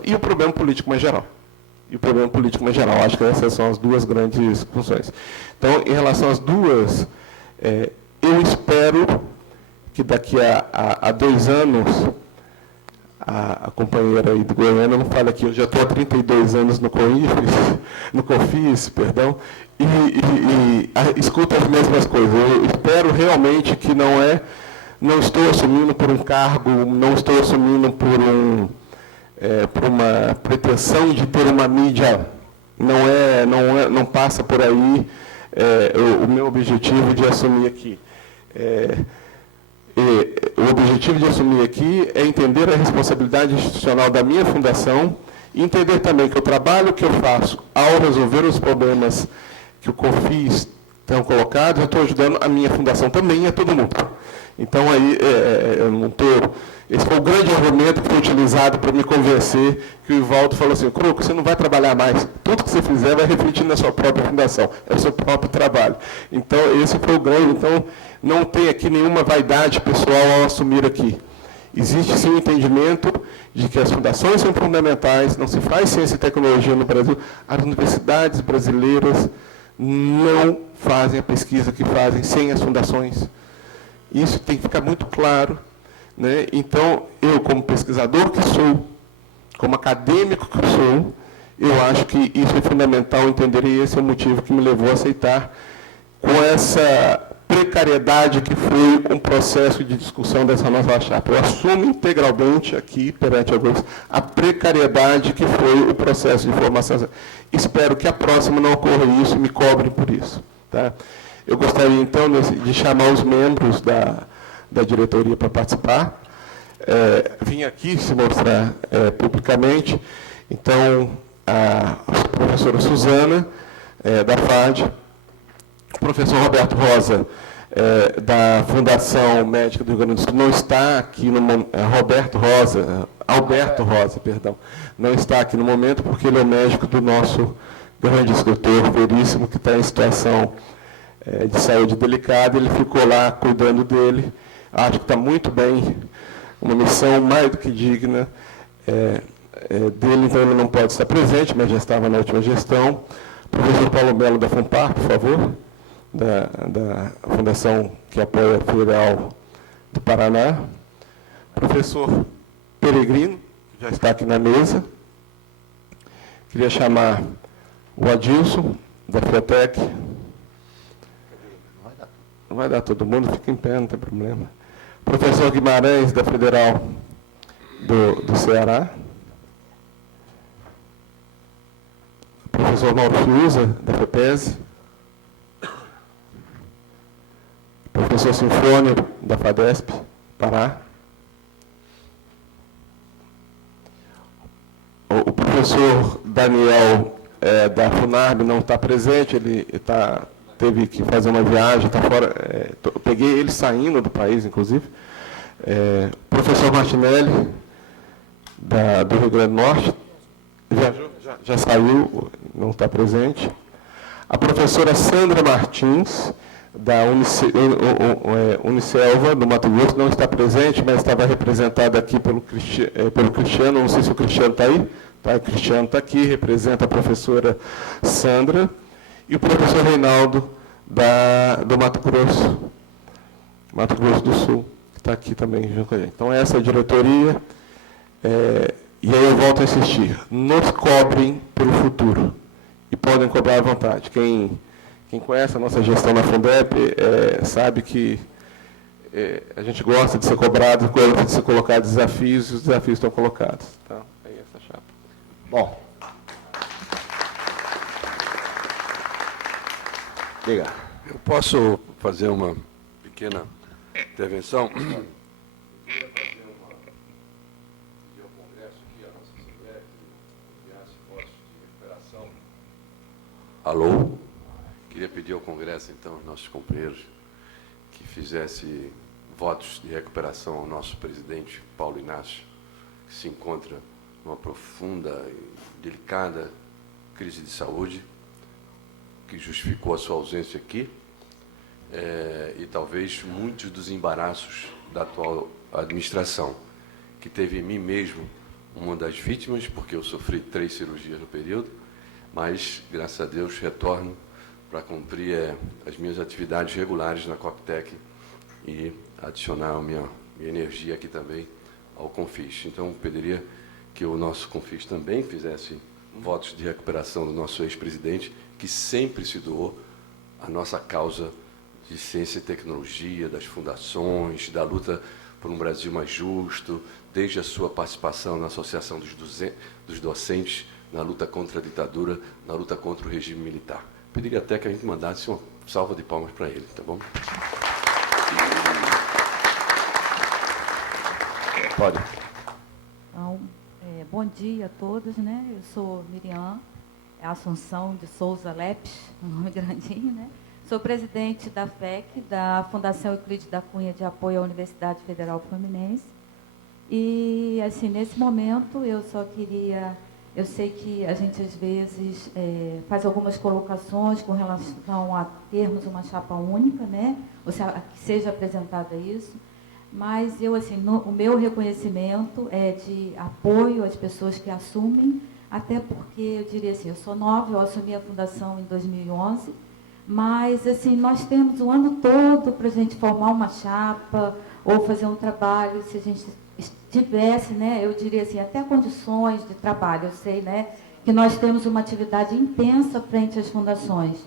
e o problema político mais geral. Acho que essas são as 2 grandes funções. Então, em relação às 2, eu espero que daqui a 2 anos, a companheira aí do Goiânia não fala aqui, eu já estou há 32 anos no COFIS, perdão, e escuta as mesmas coisas. Eu espero realmente que não estou assumindo por um cargo, não estou assumindo por uma pretensão de ter uma mídia não passa por aí o meu objetivo de assumir aqui. O objetivo de assumir aqui é entender a responsabilidade institucional da minha fundação e entender também que o trabalho que eu faço ao resolver os problemas que o CONFIS estão colocados, eu estou ajudando a minha fundação também e a todo mundo. Então, aí, eu não estou... Esse foi o grande argumento que foi utilizado para me convencer, que o Ivaldo falou assim, Croco, você não vai trabalhar mais, tudo que você fizer vai refletir na sua própria fundação, é o seu próprio trabalho. Então, esse foi o grande, então, não tem aqui nenhuma vaidade pessoal ao assumir aqui. Existe sim o entendimento de que as fundações são fundamentais, não se faz ciência e tecnologia no Brasil, as universidades brasileiras não fazem a pesquisa que fazem sem as fundações. Isso tem que ficar muito claro. Né? Então, eu, como pesquisador que sou, como acadêmico que sou, eu acho que isso é fundamental entender, e esse é o motivo que me levou a aceitar, com essa precariedade que foi um processo de discussão dessa nossa chapa. Eu assumo integralmente aqui, perante a precariedade que foi o processo de formação. Espero que a próxima não ocorra isso e me cobrem por isso. Tá? Eu gostaria, então, de chamar os membros da diretoria para participar. Vim aqui se mostrar publicamente. Então, a professora Suzana, da FAD, o professor Roberto Rosa, da Fundação Médica do Rio Grande do Sul, não está aqui no momento. Alberto Rosa, perdão, não está aqui no momento, porque ele é o médico do nosso grande escritor, Veríssimo, que está em situação de saúde delicada. Ele ficou lá cuidando dele. Acho que está muito bem, uma missão mais do que digna dele, então ele não pode estar presente, mas já estava na última gestão. Professor Paulo Melo da FUNPAR, por favor, da Fundação que apoia a Federal do Paraná. Professor Peregrino, que já está aqui na mesa. Queria chamar o Adilson, da FIATEC. Não vai dar todo mundo, fica em pé, não tem problema. Professor Guimarães, da Federal do Ceará. Professor Mauro Fiuza, da FEPES. Professor Sinfônio, da FADESP, Pará. O professor Daniel, da FUNARB, não está presente, ele teve que fazer uma viagem, está fora. Eu peguei ele saindo do país, inclusive. Professor Martinelli, do Rio Grande do Norte, já saiu, não está presente. A professora Sandra Martins, da Unicelva, do Mato Grosso, não está presente, mas estava representada aqui pelo Cristiano, não sei se o Cristiano está aí. Tá, o Cristiano está aqui, representa a professora Sandra. E o professor Reinaldo, do Mato Grosso do Sul, que está aqui também junto com a gente. Então, essa é a diretoria. E aí eu volto a insistir. Nos cobrem pelo futuro. E podem cobrar à vontade. Quem conhece a nossa gestão na Fundep sabe que a gente gosta de ser cobrado, gosta de ser colocado desafios, e os desafios estão colocados. Então, é essa chapa. Bom. Diga. Eu posso fazer uma pequena intervenção? Alô? Queria pedir ao Congresso, então, aos nossos companheiros, que fizesse votos de recuperação ao nosso presidente, Paulo Inácio, que se encontra numa profunda e delicada crise de saúde, que justificou a sua ausência aqui, e talvez muitos dos embaraços da atual administração, que teve em mim mesmo uma das vítimas, porque eu sofri 3 cirurgias no período, mas, graças a Deus, retorno para cumprir as minhas atividades regulares na Coptec e adicionar a minha energia aqui também ao Confis. Então, pediria que o nosso Confis também fizesse votos de recuperação do nosso ex-presidente, que sempre se doou à nossa causa de ciência e tecnologia, das fundações, da luta por um Brasil mais justo, desde a sua participação na Associação dos Docentes na luta contra a ditadura, na luta contra o regime militar. Pediria até que a gente mandasse uma salva de palmas para ele, tá bom? Pode. Então, bom dia a todos, né? Eu sou Miriam Assunção de Souza Lepes, um nome grandinho, né? Sou presidente da FEC, da Fundação Euclides da Cunha de Apoio à Universidade Federal Fluminense. E, assim, nesse momento, eu só queria... Eu sei que a gente, às vezes, faz algumas colocações com relação a termos uma chapa única, né? Ou seja, que seja apresentada isso. Mas eu, assim, o meu reconhecimento é de apoio às pessoas que assumem, até porque, eu diria assim, eu sou nova, eu assumi a fundação em 2011, mas, assim, nós temos o ano todo para a gente formar uma chapa ou fazer um trabalho, se a gente tivesse, né, eu diria assim, até condições de trabalho. Eu sei, né, que nós temos uma atividade intensa frente às fundações,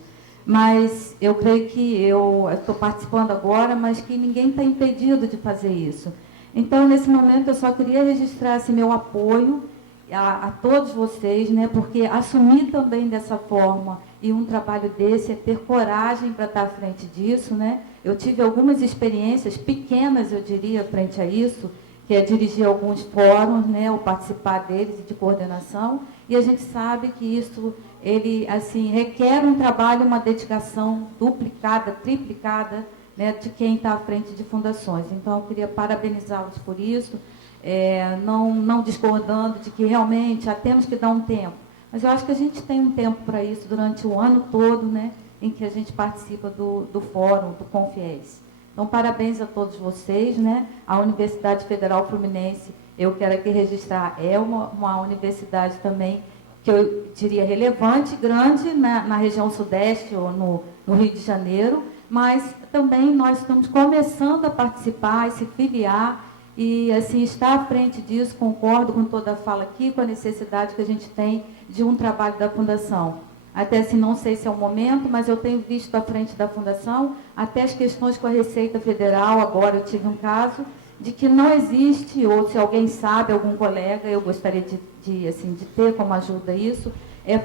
mas eu creio que eu estou participando agora, mas que ninguém está impedido de fazer isso. Então, nesse momento, eu só queria registrar esse meu apoio a todos vocês, né, porque assumir também dessa forma e um trabalho desse é ter coragem para estar à frente disso, né? Eu tive algumas experiências pequenas, eu diria, frente a isso, que é dirigir alguns fóruns, né, ou participar deles de coordenação, e a gente sabe que isso, ele, assim, requer um trabalho, uma dedicação duplicada, triplicada, né, de quem está à frente de fundações. Então, eu queria parabenizá-los por isso, não discordando de que realmente já temos que dar um tempo, mas eu acho que a gente tem um tempo para isso durante o ano todo, né, em que a gente participa do fórum, do Confies. Então, parabéns a todos vocês, né? A Universidade Federal Fluminense, eu quero aqui registrar, é uma universidade também que eu diria relevante, grande na região sudeste ou no Rio de Janeiro, mas também nós estamos começando a participar e se filiar e, assim, estar à frente disso. Concordo com toda a fala aqui, com a necessidade que a gente tem de um trabalho da Fundação. Até assim, não sei se é o momento, mas eu tenho visto à frente da Fundação até as questões com a Receita Federal. Agora eu tive um caso de que não existe, ou se alguém sabe, algum colega, eu gostaria de ter como ajuda isso,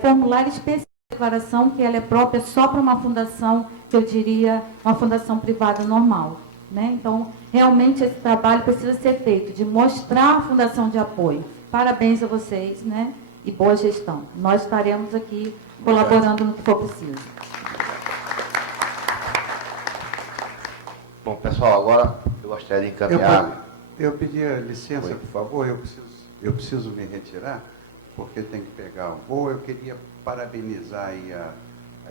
formulário especial de declaração, que ela é própria só para uma fundação, que eu diria, uma fundação privada normal, né? Então, realmente esse trabalho precisa ser feito, de mostrar a fundação de apoio. Parabéns a vocês, né? E boa gestão. Nós estaremos aqui colaborando no que for preciso. Bom, pessoal, agora eu gostaria de encaminhar... Eu pedia licença, por favor, eu preciso me retirar, porque tem que pegar o voo. Eu queria parabenizar aí a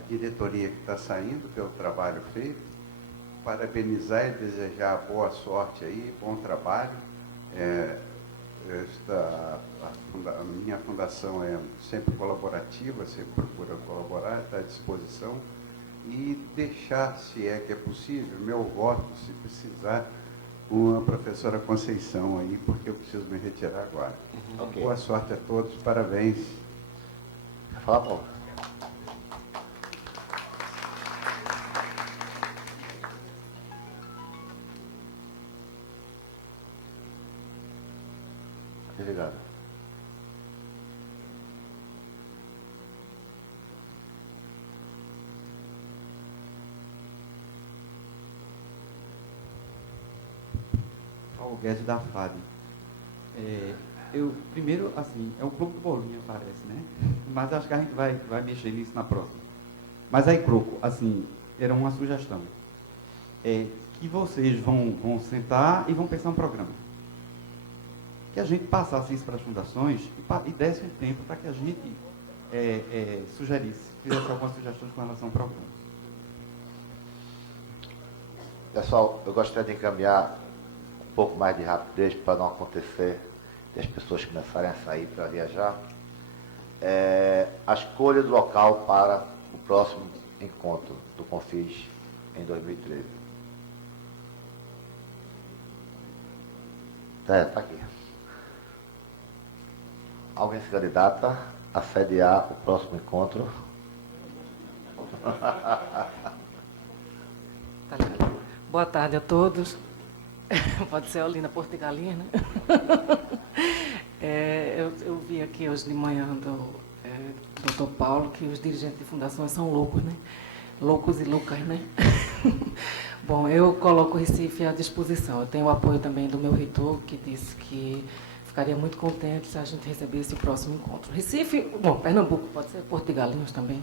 diretoria que está saindo pelo trabalho feito, parabenizar e desejar boa sorte aí, bom trabalho. A minha fundação é sempre colaborativa, sempre procura colaborar, está à disposição, e deixar, se é que é possível, meu voto, se precisar, com a professora Conceição aí, porque eu preciso me retirar agora. Okay. Boa sorte a todos, parabéns. Quer falar, Paulo? Desligado. Paulo Guedes da FAD. Primeiro, assim, é um clube do bolinha, parece, né? Mas acho que a gente vai mexer nisso na próxima. Mas aí, Croco, assim, era uma sugestão. Que vocês vão sentar e vão pensar um programa. Que a gente passasse isso para as fundações e desse um tempo para que a gente fizesse algumas sugestões com relação ao programa. Pessoal, eu gostaria de encaminhar um pouco mais de rapidez para não acontecer de as pessoas começarem a sair para viajar. A escolha do local para o próximo encontro do Confis em 2013. Está aqui. Alguém se candidata a sediar o próximo encontro? Boa tarde a todos. Pode ser a Olinda Portugalina. Eu vi aqui hoje de manhã doutor Paulo, que os dirigentes de fundações são loucos, né? Loucos e loucas, né? Bom, eu coloco o Recife à disposição. Eu tenho o apoio também do meu reitor, que disse que ficaria muito contente se a gente recebesse o próximo encontro. Recife, bom, Pernambuco, pode ser Porto de Galinhos também.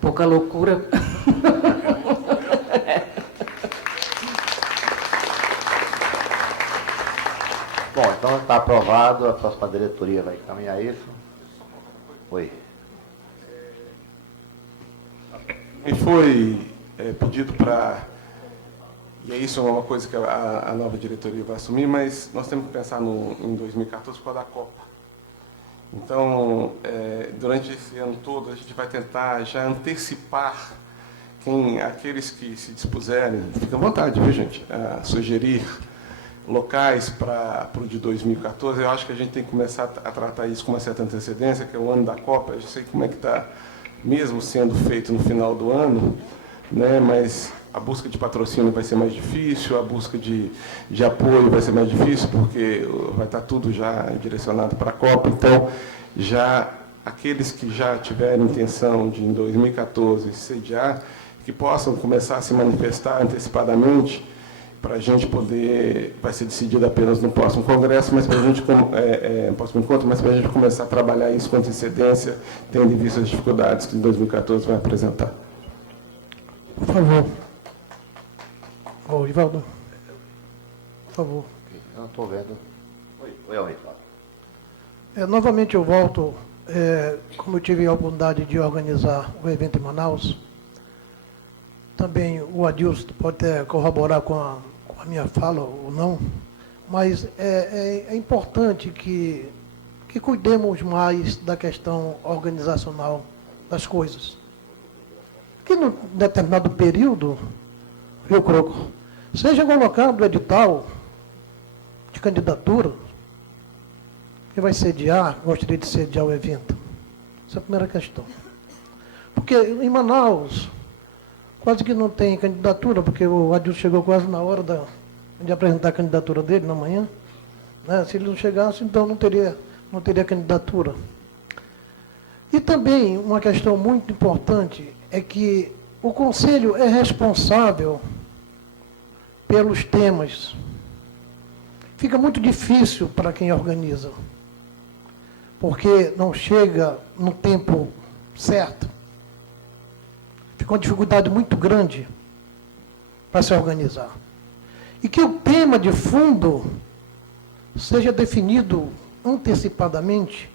Pouca loucura. Bom, então está aprovado, a próxima diretoria vai encaminhar isso. Oi. E foi pedido para... E isso é uma coisa que a nova diretoria vai assumir, mas nós temos que pensar em 2014 por causa da Copa. Então, durante esse ano todo, a gente vai tentar já antecipar aqueles que se dispuserem, fica à vontade, viu, gente, a sugerir locais para o de 2014. Eu acho que a gente tem que começar a tratar isso com uma certa antecedência, que é o ano da Copa. Eu já sei como é que está, mesmo sendo feito no final do ano, né, mas a busca de patrocínio vai ser mais difícil, a busca de apoio vai ser mais difícil, porque vai estar tudo já direcionado para a Copa. Então, já aqueles que já tiverem intenção de, em 2014, sediar, que possam começar a se manifestar antecipadamente, para a gente poder, vai ser decidido apenas no próximo congresso, mas para a gente, próximo encontro, mas para a gente começar a trabalhar isso com antecedência, tendo em vista as dificuldades que em 2014 vai apresentar. Por favor. Ô, Ivaldo. Por favor. Eu não estou vendo. Oi, Ricardo. Novamente eu volto, como eu tive a oportunidade de organizar o evento em Manaus, também o Adilson pode até corroborar com a minha fala ou não, mas é importante que cuidemos mais da questão organizacional das coisas. Que num determinado período, viu, Croco, seja colocado o edital de candidatura que vai sediar, gostaria de sediar o evento. Essa é a primeira questão. Porque em Manaus quase que não tem candidatura, porque o Adilson chegou quase na hora de apresentar a candidatura dele na manhã. Né? Se ele não chegasse, então não teria candidatura. E também uma questão muito importante é que o Conselho é responsável pelos temas. Fica muito difícil para quem organiza, porque não chega no tempo certo. Fica uma dificuldade muito grande para se organizar. E que o tema de fundo seja definido antecipadamente,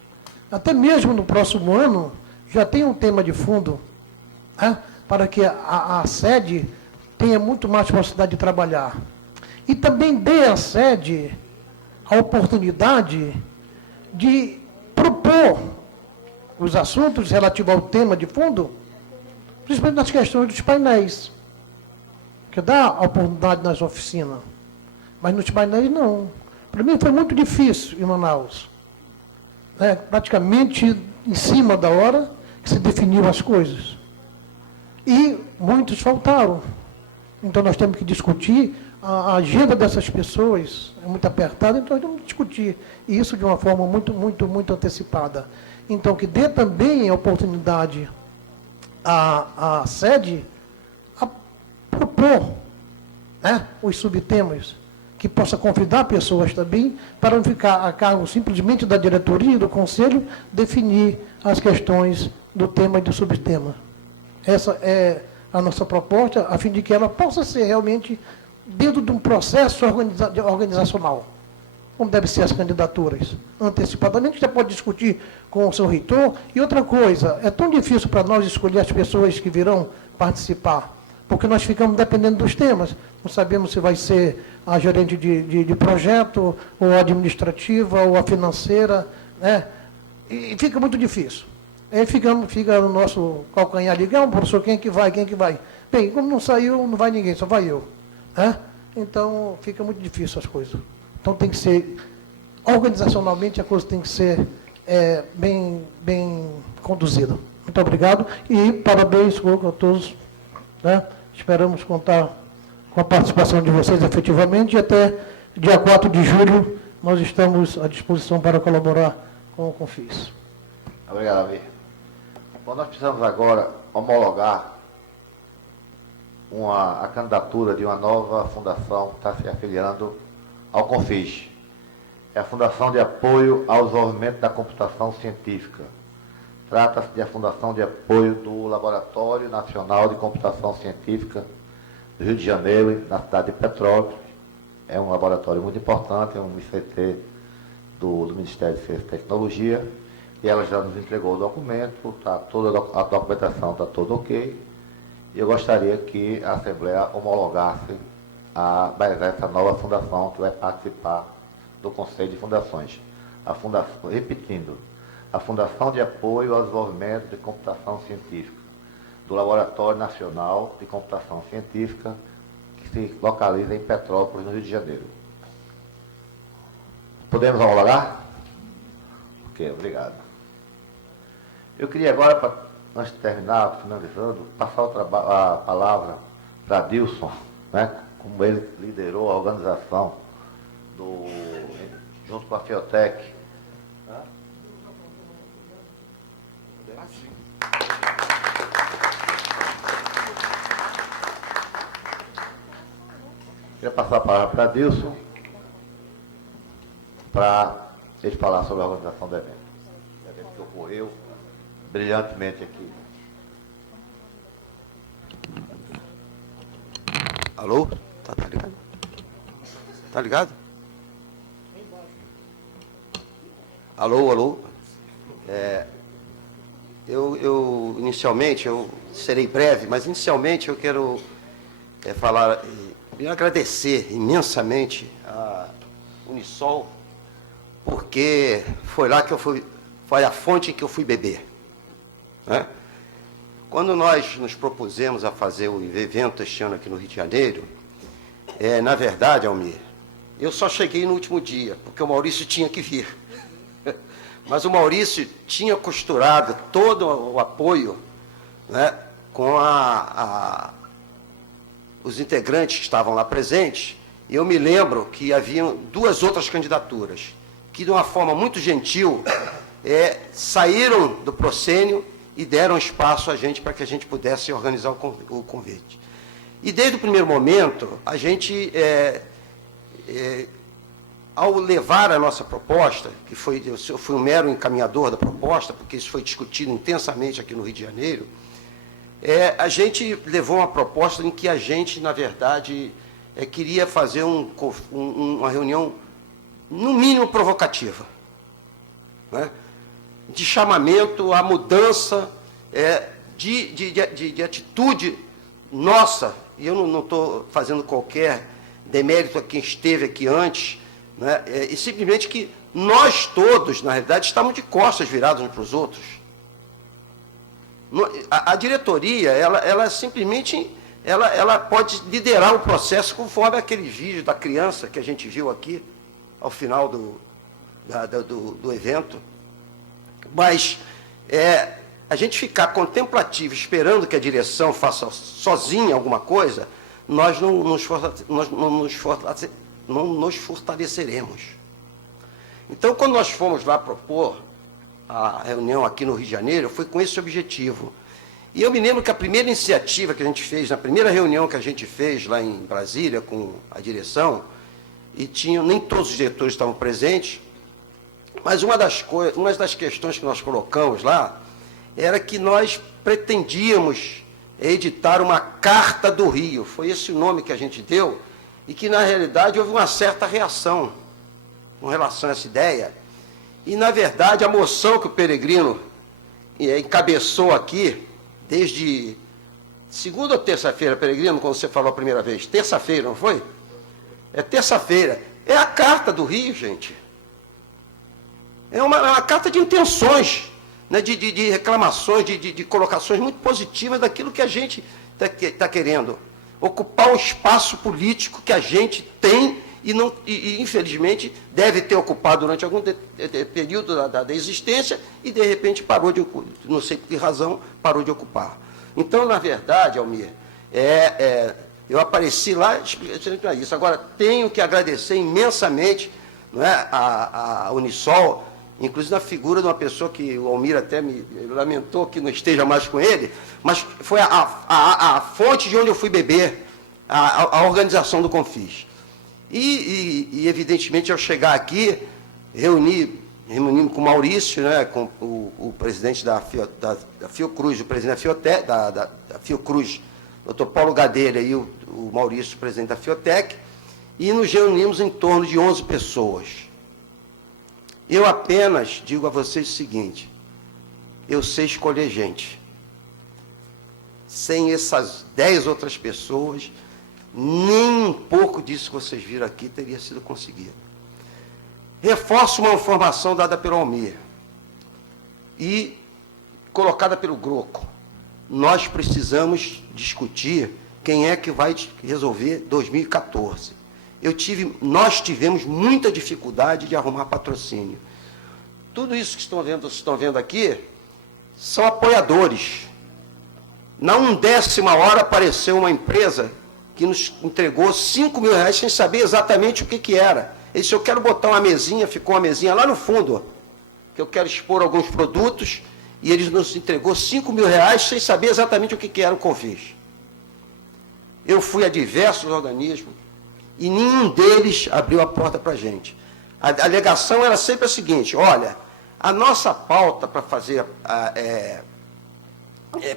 até mesmo no próximo ano, já tem um tema de fundo, né, para que a sede tenha muito mais possibilidade de trabalhar. E também dê à sede a oportunidade de propor os assuntos relativos ao tema de fundo, principalmente nas questões dos painéis, que dá a oportunidade nas oficinas. Mas nos painéis, não. Para mim foi muito difícil em Manaus. Praticamente em cima da hora que se definiu as coisas. E muitos faltaram. Então nós temos que discutir, a agenda dessas pessoas é muito apertada, então nós temos que discutir isso de uma forma muito antecipada. Então que dê também a oportunidade a sede a propor, né, os subtemas, que possa convidar pessoas também, para não ficar a cargo simplesmente da diretoria e do conselho definir as questões do tema e do subtema. Essa é a nossa proposta, a fim de que ela possa ser realmente dentro de um processo organizacional, como devem ser as candidaturas. Antecipadamente, você pode discutir com o seu reitor. E outra coisa, é tão difícil para nós escolher as pessoas que virão participar, porque nós ficamos dependendo dos temas. Não sabemos se vai ser a gerente de projeto, ou a administrativa, ou a financeira, né? E fica muito difícil. Aí fica no nosso calcanhar ali, professor, quem é que vai? Bem, como não saiu, não vai ninguém, só vai eu. Né? Então, fica muito difícil as coisas. Então, tem que ser, organizacionalmente, a coisa tem que ser bem conduzida. Muito obrigado e parabéns a todos. Né? Esperamos contar com a participação de vocês efetivamente, e até dia 4 de julho nós estamos à disposição para colaborar com o Confis. Obrigado, Amir. Bom, nós precisamos agora homologar a candidatura de uma nova fundação que está se afiliando ao CONFIS. É a Fundação de Apoio ao Desenvolvimento da Computação Científica. Trata-se de a Fundação de Apoio do Laboratório Nacional de Computação Científica do Rio de Janeiro, na cidade de Petrópolis. É um laboratório muito importante, é um ICT do Ministério de Ciência e Tecnologia, e ela já nos entregou o documento, toda a documentação está toda ok, e eu gostaria que a Assembleia homologasse essa nova fundação que vai participar do Conselho de Fundações. Repetindo, a Fundação de Apoio ao Desenvolvimento de Computação Científica, do Laboratório Nacional de Computação Científica, que se localiza em Petrópolis, no Rio de Janeiro. Podemos homologar? Ok, obrigado. Eu queria agora, antes de terminar, finalizando, passar a palavra para Dilson, né, como ele liderou a organização junto com a Fiotec. Queria passar a palavra para Dilson, para ele falar sobre a organização do evento. O evento que ocorreu brilhantemente aqui. Alô? Tá ligado? Tá ligado? Alô? Eu inicialmente, eu serei breve, mas inicialmente eu quero falar e agradecer imensamente a Unisol, porque foi lá que foi a fonte em que eu fui beber, né? Quando nós nos propusemos a fazer o evento este ano aqui no Rio de Janeiro, na verdade, Almir, eu só cheguei no último dia, porque o Maurício tinha que vir. Mas o Maurício tinha costurado todo o apoio, né, com os integrantes que estavam lá presentes, e eu me lembro que haviam 2 outras candidaturas, que de uma forma muito gentil saíram do proscênio e deram espaço a gente para que a gente pudesse organizar o convite. E desde o primeiro momento, a gente, ao levar a nossa proposta, eu fui um mero encaminhador da proposta, porque isso foi discutido intensamente aqui no Rio de Janeiro, a gente levou uma proposta em que a gente, na verdade, queria fazer uma reunião, no mínimo, provocativa, né, de chamamento à mudança de atitude nossa, e eu não estou fazendo qualquer demérito a quem esteve aqui antes, né, e simplesmente que nós todos, na realidade, estamos de costas virados uns para os outros. A diretoria, ela simplesmente, ela pode liderar o processo conforme aquele vídeo da criança que a gente viu aqui, ao final do evento. Mas a gente ficar contemplativo, esperando que a direção faça sozinha alguma coisa, nós não nos fortaleceremos. Então, quando nós fomos lá propor a reunião aqui no Rio de Janeiro, foi com esse objetivo. E eu me lembro que a primeira iniciativa que a gente fez, na primeira reunião que a gente fez lá em Brasília com a direção, e nem todos os diretores estavam presentes, mas uma das questões que nós colocamos lá era que nós pretendíamos editar uma Carta do Rio. Foi esse o nome que a gente deu, e que, na realidade, houve uma certa reação com relação a essa ideia. E, na verdade, a moção que o Peregrino encabeçou aqui, desde segunda ou terça-feira, Peregrino, quando você falou a primeira vez? Terça-feira, não foi? É terça-feira. É a Carta do Rio, gente. É uma carta de intenções, né, de reclamações, de colocações muito positivas daquilo que a gente está querendo. Ocupar o espaço político que a gente tem e infelizmente, deve ter ocupado durante algum período da existência e, de repente, parou de, não sei por que razão, parou de ocupar. Então, na verdade, Almir, eu apareci lá explicando isso. Agora, tenho que agradecer imensamente, não é, a Unisol, inclusive na figura de uma pessoa que o Almir até me lamentou que não esteja mais com ele, mas foi a fonte de onde eu fui beber a organização do Confis. E, evidentemente, ao chegar aqui, reunimos com o Maurício, né, com o presidente da Fiocruz, o presidente da Fiocruz, doutor Paulo Gadelha, e o Maurício, presidente da Fiotec, e nos reunimos em torno de 11 pessoas. Eu apenas digo a vocês o seguinte: eu sei escolher gente. Sem essas 10 outras pessoas, nem um pouco disso que vocês viram aqui teria sido conseguido. Reforço uma informação dada pelo Almir e colocada pelo Groco. Nós precisamos discutir quem é que vai resolver 2014. Nós tivemos muita dificuldade de arrumar patrocínio. Tudo isso que estão vendo aqui são apoiadores. Na 1/10 hora apareceu uma empresa que nos entregou R$5.000 sem saber exatamente o que era. Ele disse: eu quero botar uma mesinha, ficou uma mesinha lá no fundo, que eu quero expor alguns produtos, e eles nos entregou R$5.000 sem saber exatamente o que era o Confis. Eu fui a diversos organismos e nenhum deles abriu a porta para a gente. A alegação era sempre a seguinte: olha, a nossa pauta para fazer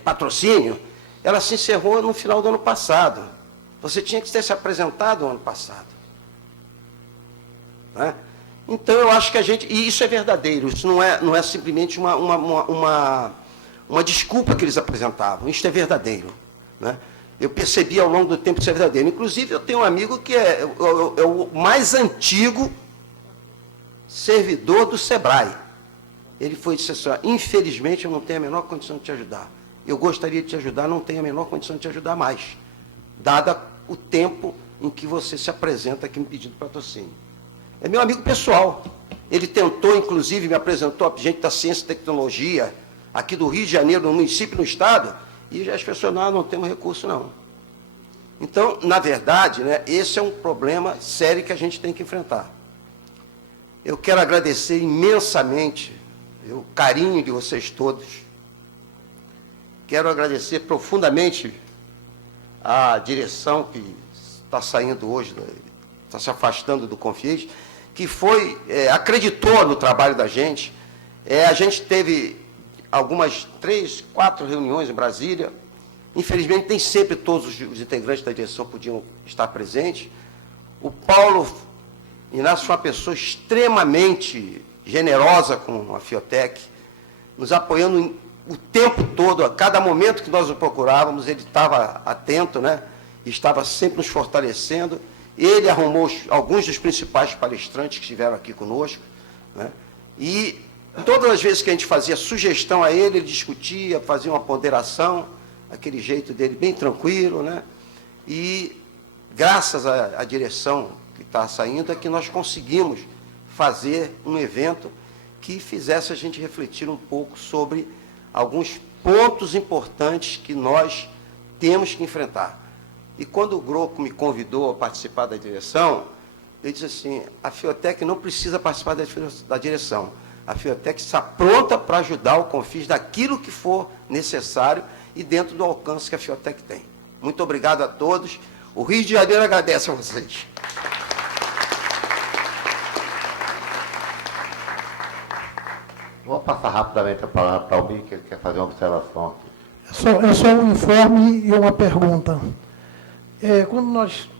patrocínio, ela se encerrou no final do ano passado. Você tinha que ter se apresentado no ano passado. Né? Então, eu acho que a gente... E isso é verdadeiro, isso não é simplesmente uma desculpa que eles apresentavam, isso é verdadeiro. Né? Eu percebi ao longo do tempo que isso é verdadeiro. Inclusive, eu tenho um amigo que é o mais antigo servidor do SEBRAE. Ele foi e disse assim: infelizmente, eu não tenho a menor condição de te ajudar. Eu gostaria de te ajudar, não tenho a menor condição de te ajudar mais, dada o tempo em que você se apresenta aqui me pedindo patrocínio. É meu amigo pessoal. Ele tentou, inclusive, me apresentou a gente da Ciência e Tecnologia, aqui do Rio de Janeiro, no município, no Estado, e as pessoas não temos recurso, não. Então, na verdade, né, esse é um problema sério que a gente tem que enfrentar. Eu quero agradecer imensamente o carinho de vocês todos. Quero agradecer profundamente a direção que está saindo hoje, está se afastando do Confis, que acreditou no trabalho da gente. A gente teve algumas 3, 4 reuniões em Brasília. Infelizmente, nem sempre todos os integrantes da direção podiam estar presentes. O Paulo Inácio foi uma pessoa extremamente generosa com a Fiotec, nos apoiando o tempo todo, a cada momento que nós o procurávamos, ele estava atento, né? Estava sempre nos fortalecendo. Ele arrumou alguns dos principais palestrantes que estiveram aqui conosco, né? E todas as vezes que a gente fazia sugestão a ele, ele discutia, fazia uma ponderação, aquele jeito dele bem tranquilo, né? E graças à direção que está saindo, é que nós conseguimos fazer um evento que fizesse a gente refletir um pouco sobre alguns pontos importantes que nós temos que enfrentar. E quando o Groco me convidou a participar da direção, ele disse assim: a Fiotec não precisa participar da direção. A Fiotec está pronta para ajudar o Confis daquilo que for necessário e dentro do alcance que a Fiotec tem. Muito obrigado a todos. O Rio de Janeiro agradece a vocês. Vou passar rapidamente a palavra para o Almir, que ele quer fazer uma observação aqui. É só um informe e uma pergunta. Quando nós,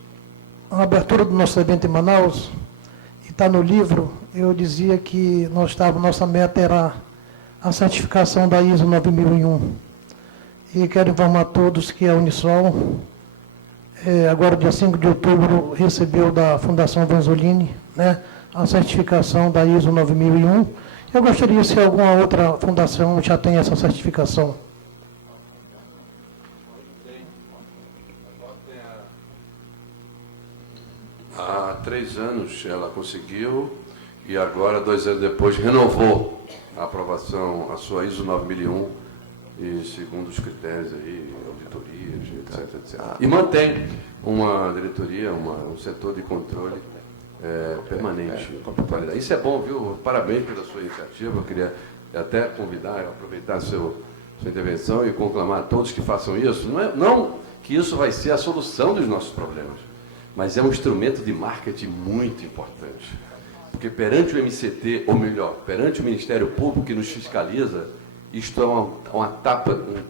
na abertura do nosso evento em Manaus, e está no livro, eu dizia que nossa meta era a certificação da ISO 9001. E quero informar a todos que a Unisol, agora dia 5 de outubro, recebeu da Fundação Vanzolini, né, a certificação da ISO 9001. Eu gostaria se alguma outra fundação já tem essa certificação. Há 3 anos ela conseguiu e agora, 2 anos depois, renovou a aprovação, a sua ISO 9001, e segundo os critérios aí, auditorias, etc. E mantém uma diretoria, um setor de controle permanente, com pontualidade. Isso é bom, viu? Parabéns pela sua iniciativa. Eu queria até convidar, aproveitar sua intervenção e conclamar a todos que façam isso. Não que isso vai ser a solução dos nossos problemas, mas é um instrumento de marketing muito importante. Porque perante o MCT, ou melhor, perante o Ministério Público que nos fiscaliza, isto é um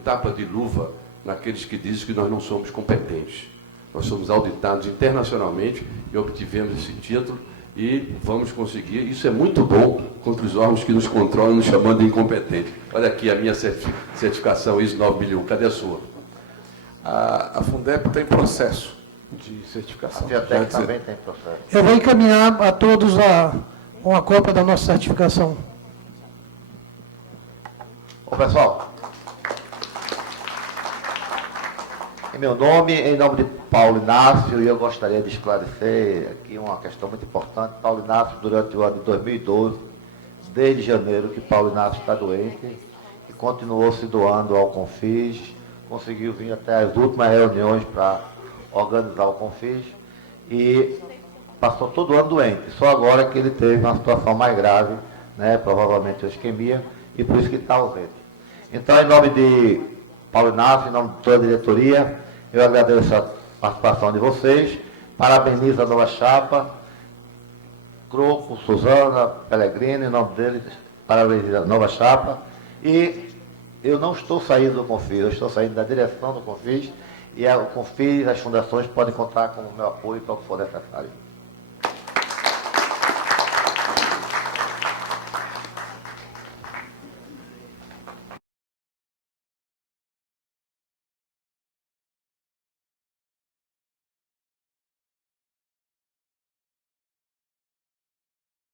tapa de luva naqueles que dizem que nós não somos competentes. Nós somos auditados internacionalmente e obtivemos esse título e vamos conseguir. Isso é muito bom contra os órgãos que nos controlam, nos chamando de incompetentes. Olha aqui a minha certificação ISO 9001. Cadê a sua? A Fundep tem processo de certificação. A FIATEC também tem processo. Eu vou encaminhar a todos uma cópia da nossa certificação. Bom, pessoal, em meu nome, em nome de Paulo Inácio, eu gostaria de esclarecer aqui uma questão muito importante. Paulo Inácio, durante o ano de 2012, desde janeiro que Paulo Inácio está doente, e continuou se doando ao Confis, conseguiu vir até as últimas reuniões para organizar o Confis, e passou todo o ano doente. Só agora que ele teve uma situação mais grave, né, provavelmente uma isquemia, e por isso que está ausente. Então, em nome de Paulo Inácio, em nome de toda a diretoria, eu agradeço a participação de vocês, parabenizo a nova chapa, Croco, Suzana, Pellegrino, em nome deles, parabenizo a nova chapa, e eu não estou saindo do Confis, eu estou saindo da direção do Confis, e o Confis, as fundações podem contar com o meu apoio para o que for necessário.